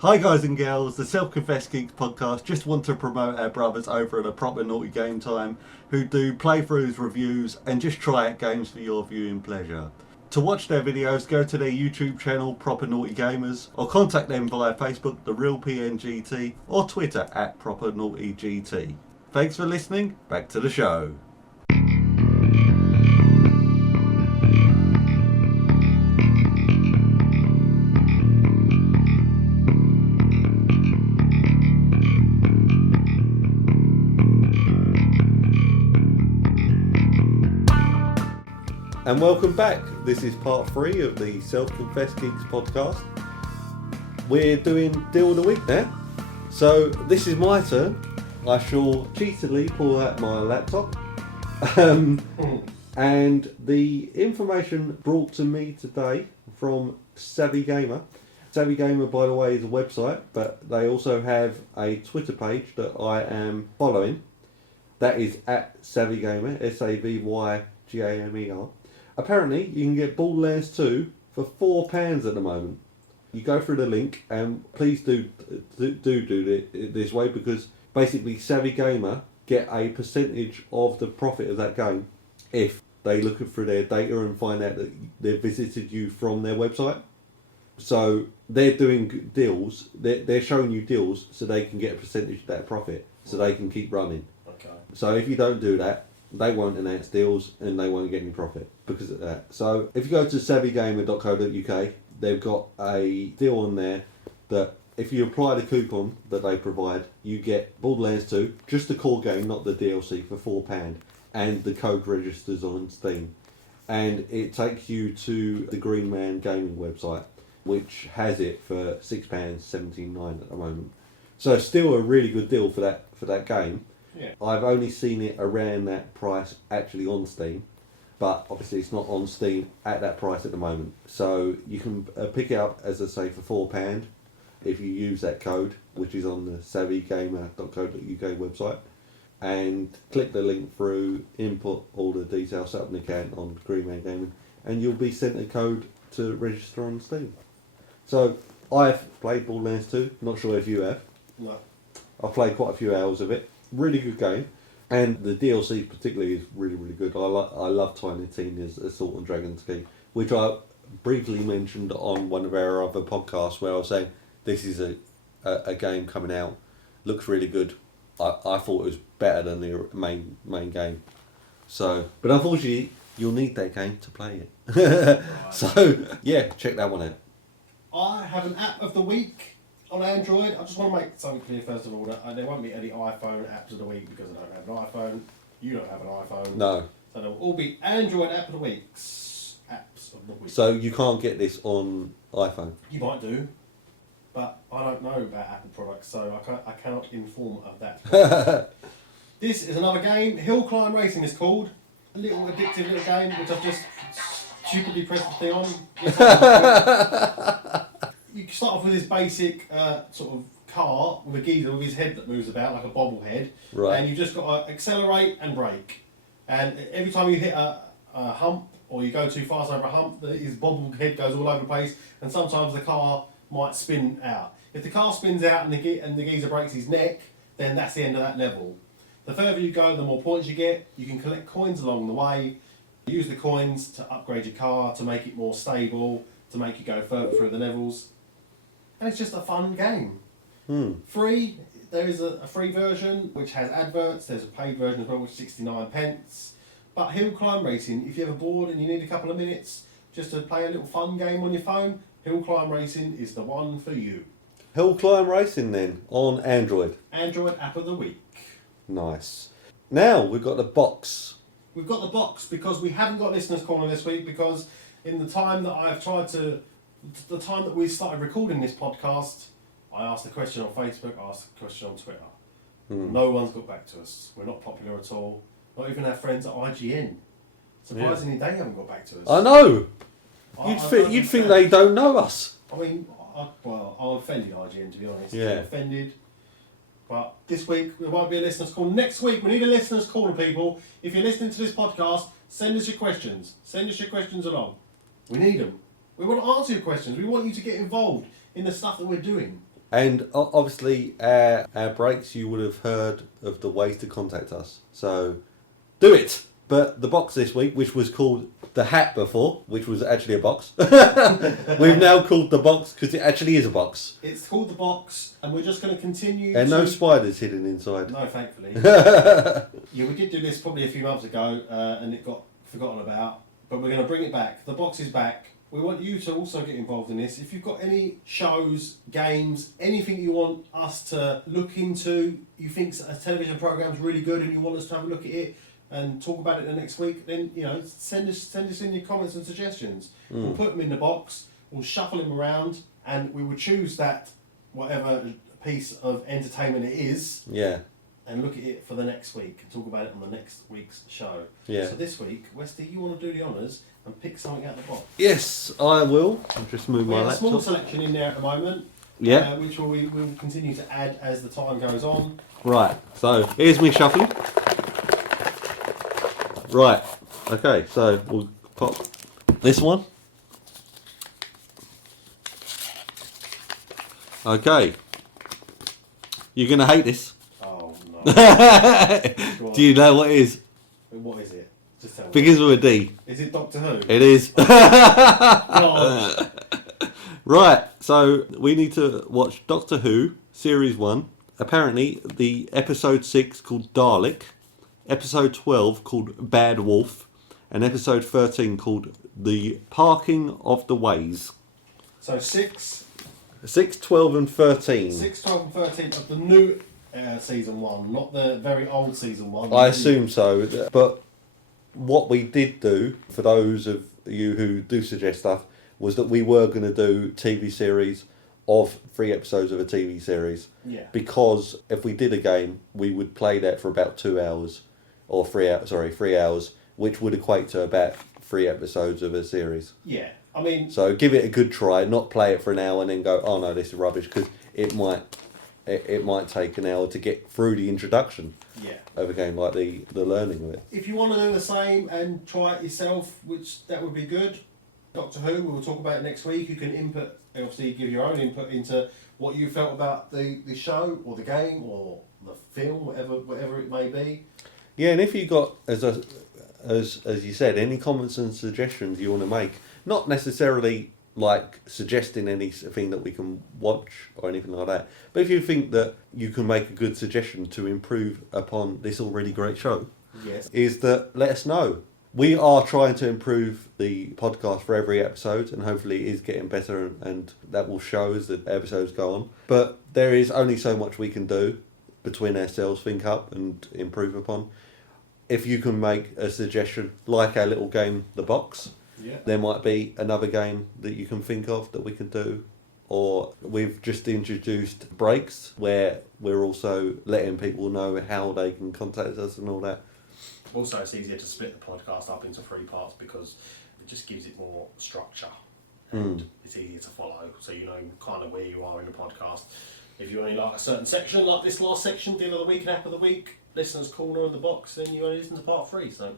Hi guys and girls, the Self-Confessed Geeks podcast just want to promote our brothers over at a Proper Naughty Game Time who do playthroughs, reviews and just try out games for your viewing pleasure. To watch their videos, go to their YouTube channel, Proper Naughty Gamers, or contact them via Facebook, The Real PNGT, or Twitter at Proper Naughty GT. Thanks for listening, back to the show. And welcome back. This is part 3 of the Self-Confessed Geeks podcast. We're doing Deal of the Week now. So this is my turn. I shall cheatedly pull out my laptop. And the information brought to me today from Savvy Gamer. Savvy Gamer, by the way, is a website, but they also have a Twitter page that I am following. That is at Savvy Gamer, SAVYGAMER. Apparently, you can get Borderlands 2 for £4 at the moment. You go through the link, and please do it this way, because basically Savvy Gamer get a percentage of the profit of that game if they look through their data and find out that they've visited you from their website. So they're doing deals, they're showing you deals so they can get a percentage of that profit, so they can keep running. Okay. So if you don't do that, they won't announce deals and they won't get any profit because of that. So if you go to savvygamer.co.uk, they've got a deal on there that if you apply the coupon that they provide, you get Borderlands 2, just the core game, not the DLC, for £4, and the code registers on Steam. And it takes you to the Green Man Gaming website, which has it for £6.79 at the moment. So still a really good deal for that game. Yeah. I've only seen it around that price actually on Steam, but obviously it's not on Steam at that price at the moment. So you can pick it up, as I say, for £4 if you use that code, which is on the savvygamer.co.uk website, and click the link through, input all the details, set up an account on Green Man Gaming, and you'll be sent a code to register on Steam. So I've played Borderlands 2, not sure if you have. No. I've played quite a few hours of it. Really good game, and the DLC particularly is really, really good. I love Tiny Tina's Assault on Dragon's Key, which I briefly mentioned on one of our other podcasts, where I was saying this is a game coming out, looks really good. I thought it was better than the main game. So, but unfortunately, you'll need that game to play it. So yeah, check that one out. I have an app of the week on Android. I just want to make something clear first of all, that there won't be any iPhone apps of the week because I don't have an iPhone. You don't have an iPhone. No. So they'll all be Android app of the weeks. Apps of the week. So you can't get this on iPhone. You might do, but I don't know about Apple products, so I cannot inform of that. This is another game. Hill Climb Racing is called. A little addictive little game which I've just stupidly pressed the thing on. You start off with this basic sort of car with a geezer with his head that moves about like a bobblehead, Right. and you've just got to accelerate and brake. And every time you hit a hump or you go too fast over a hump, his bobblehead goes all over the place, and sometimes the car might spin out. If the car spins out and the geezer breaks his neck, then that's the end of that level. The further you go, the more points you get. You can collect coins along the way. Use the coins to upgrade your car, to make it more stable, to make you go further through the levels. And it's just a fun game. Free. There is a free version which has adverts. There's a paid version as well, which is 69p. But Hill Climb Racing, if you're ever bored and you need a couple of minutes just to play a little fun game on your phone, Hill Climb Racing is the one for you. Hill Climb Racing then, on Android. Android app of the week. Nice. Now we've got the box. We've got the box because we haven't got Listener's Corner this week, because in the time that the time that we started recording this podcast, I asked a question on Facebook, I asked a question on Twitter. No one's got back to us. We're not popular at all. Not even our friends at IGN. Surprisingly, they haven't got back to us. I know. I You'd think they don't know us. I mean, I offended IGN, to be honest. Yeah. I'm offended. But this week, there won't be a listener's call. Next week, we need a listener's call, people. If you're listening to this podcast, send us your questions. Send us your questions along. We need them. We want to answer your questions. We want you to get involved in the stuff that we're doing. And obviously, our breaks, you would have heard of the ways to contact us. So, do it! But the box this week, which was called the hat before, which was actually a box, we've now called the box because it actually is a box. It's called the box, and we're just going to continue. And no spiders hidden inside. No, thankfully. Yeah, we did do this probably a few months ago, and it got forgotten about. But we're going to bring it back. The box is back. We want you to also get involved in this. If you've got any shows, games, anything you want us to look into, you think a television program's really good and you want us to have a look at it and talk about it the next week, then send us in your comments and suggestions. We'll put them in the box, we'll shuffle them around, and we will choose that whatever piece of entertainment it is. Yeah. And look at it for the next week and talk about it on the next week's show. Yeah. So this week, Westy, you want to do the honours and pick something out of the box? Yes, I will. I'll just move We my have a laptop. small selection in there at the moment. Yeah. Which we will continue to add as the time goes on. Right, so here's me shuffling. Right, okay, so we'll pop this one. Okay. You're going to hate this. Oh, no. Do you know what it is? What is it? Just tell me. Begins with a D. Is it Doctor Who? It is. Gosh. Right, so we need to watch Doctor Who, Series 1. Apparently, the episode 6 called Dalek, episode 12 called Bad Wolf, and episode 13 called The Parking of the Ways. So 6, 6, 12 and 13. 6, 12 and 13 of the new season 1, not the very old season 1. I assume so, but what we did do, for those of you who do suggest stuff, was that we were going to do TV series of 3 episodes of a TV series. Yeah. Because if we did a game, we would play that for about 2 hours, or 3 hours, which would equate to about 3 episodes of a series. Yeah. I mean... So give it a good try, not play it for an hour and then go, oh no, this is rubbish, because it might take an hour to get through the introduction of a game, like the learning of it. If you want to do the same and try it yourself, which that would be good, Doctor Who, we will talk about it next week. You can input, obviously give your own input into what you felt about the show or the game or the film, whatever it may be. Yeah, and if you got, as you said, any comments and suggestions you want to make, not necessarily like suggesting anything that we can watch or anything like that, but if you think that you can make a good suggestion to improve upon this already great show, yes, is that let us know. We are trying to improve the podcast for every episode, and hopefully it is getting better, and that will show as the episodes go on. But there is only so much we can do between ourselves, think up and improve upon. If you can make a suggestion, like our little game, The Box, there might be another game that you can think of that we can do. Or we've just introduced breaks, where we're also letting people know how they can contact us and all that. Also, it's easier to split the podcast up into 3 parts because it just gives it more structure and it's easier to follow, so you know kind of where you are in the podcast. If you only like a certain section, like this last section, Deal of the Week and App of the Week, Listener's Corner and The Box, then you only listen to part 3. So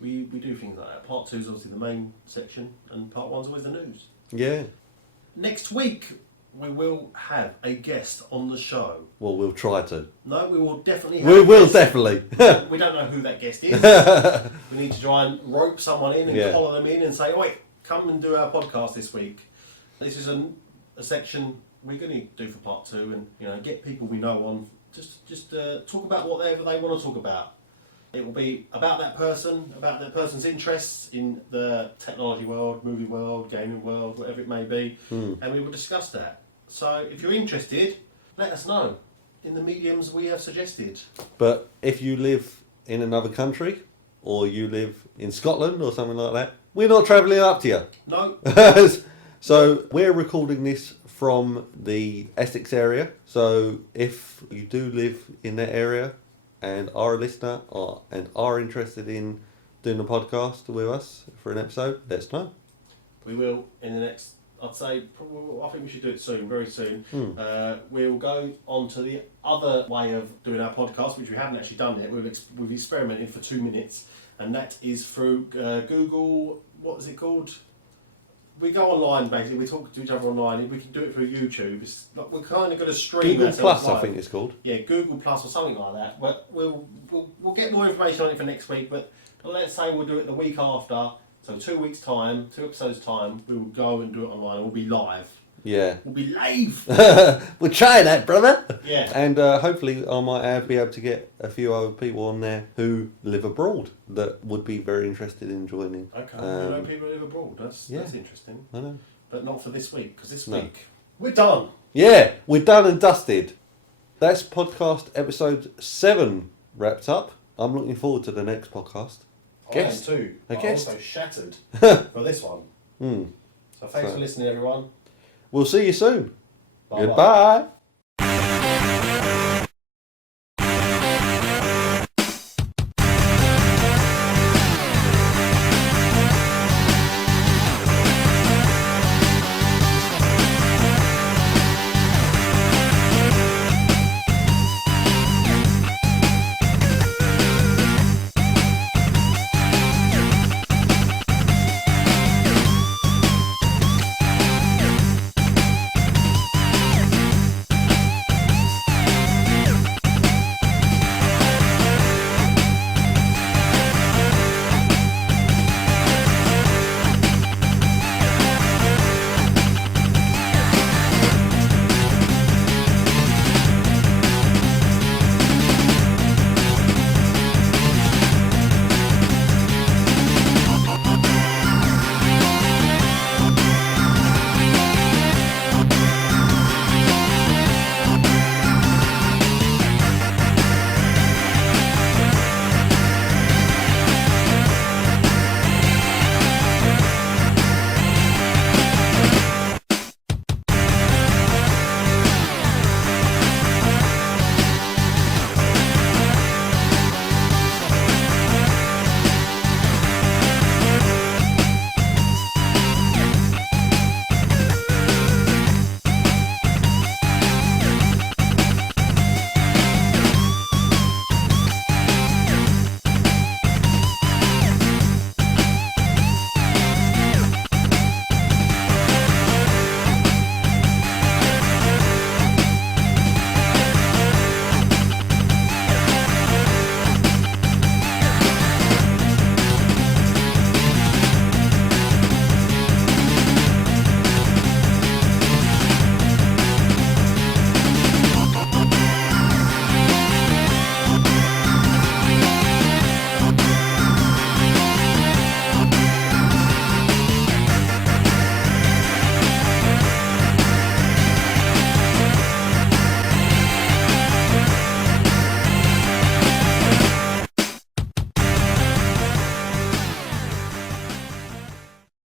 we do things like that. Part 2 is obviously the main section, and part 1 is always the news. Yeah. Next week, we will have a guest on the show. Well, we'll try to. No, we will definitely have We will definitely. We don't know who that guest is. We need to try and rope someone in and collar them in and say, wait, come and do our podcast this week. This is a section we're going to do for part 2, and get people we know on. Just talk about whatever they want to talk about. It will be about that person's interests in the technology world, movie world, gaming world, whatever it may be, and we will discuss that. So if you're interested, let us know in the mediums we have suggested. But if you live in another country, or you live in Scotland or something like that, we're not travelling up to you. No. So we're recording this from the Essex area. So if you do live in that area and are a listener and are interested in doing a podcast with us for an episode, let us know. We will in the next, I'd say, I think we should do it soon, very soon. We'll go on to the other way of doing our podcast, which we haven't actually done yet. We've experimented for 2 minutes, and that is through Google, what is it called? we go online basically. We talk to each other online. We can do it through YouTube. It's like we're kind of going to stream Google ourselves Plus, live. I think it's called. Yeah, Google Plus or something like that. But we'll get more information on it for next week. But let's say we'll do it the week after. So 2 weeks time, 2 episodes time, we will go and do it online. We'll be live. Yeah. We'll be live. We'll try that, brother. Yeah. And hopefully I might be able to get a few other people on there who live abroad that would be very interested in joining. Okay. You know people who live abroad. That's interesting. I know. But not for this week, because this No. week we're done. Yeah, we're done and dusted. That's podcast episode 7 wrapped up. I'm looking forward to the next podcast. I am too. A I'm guest. also shattered for this one. So thanks for listening, everyone. We'll see you soon. Bye-bye. Goodbye.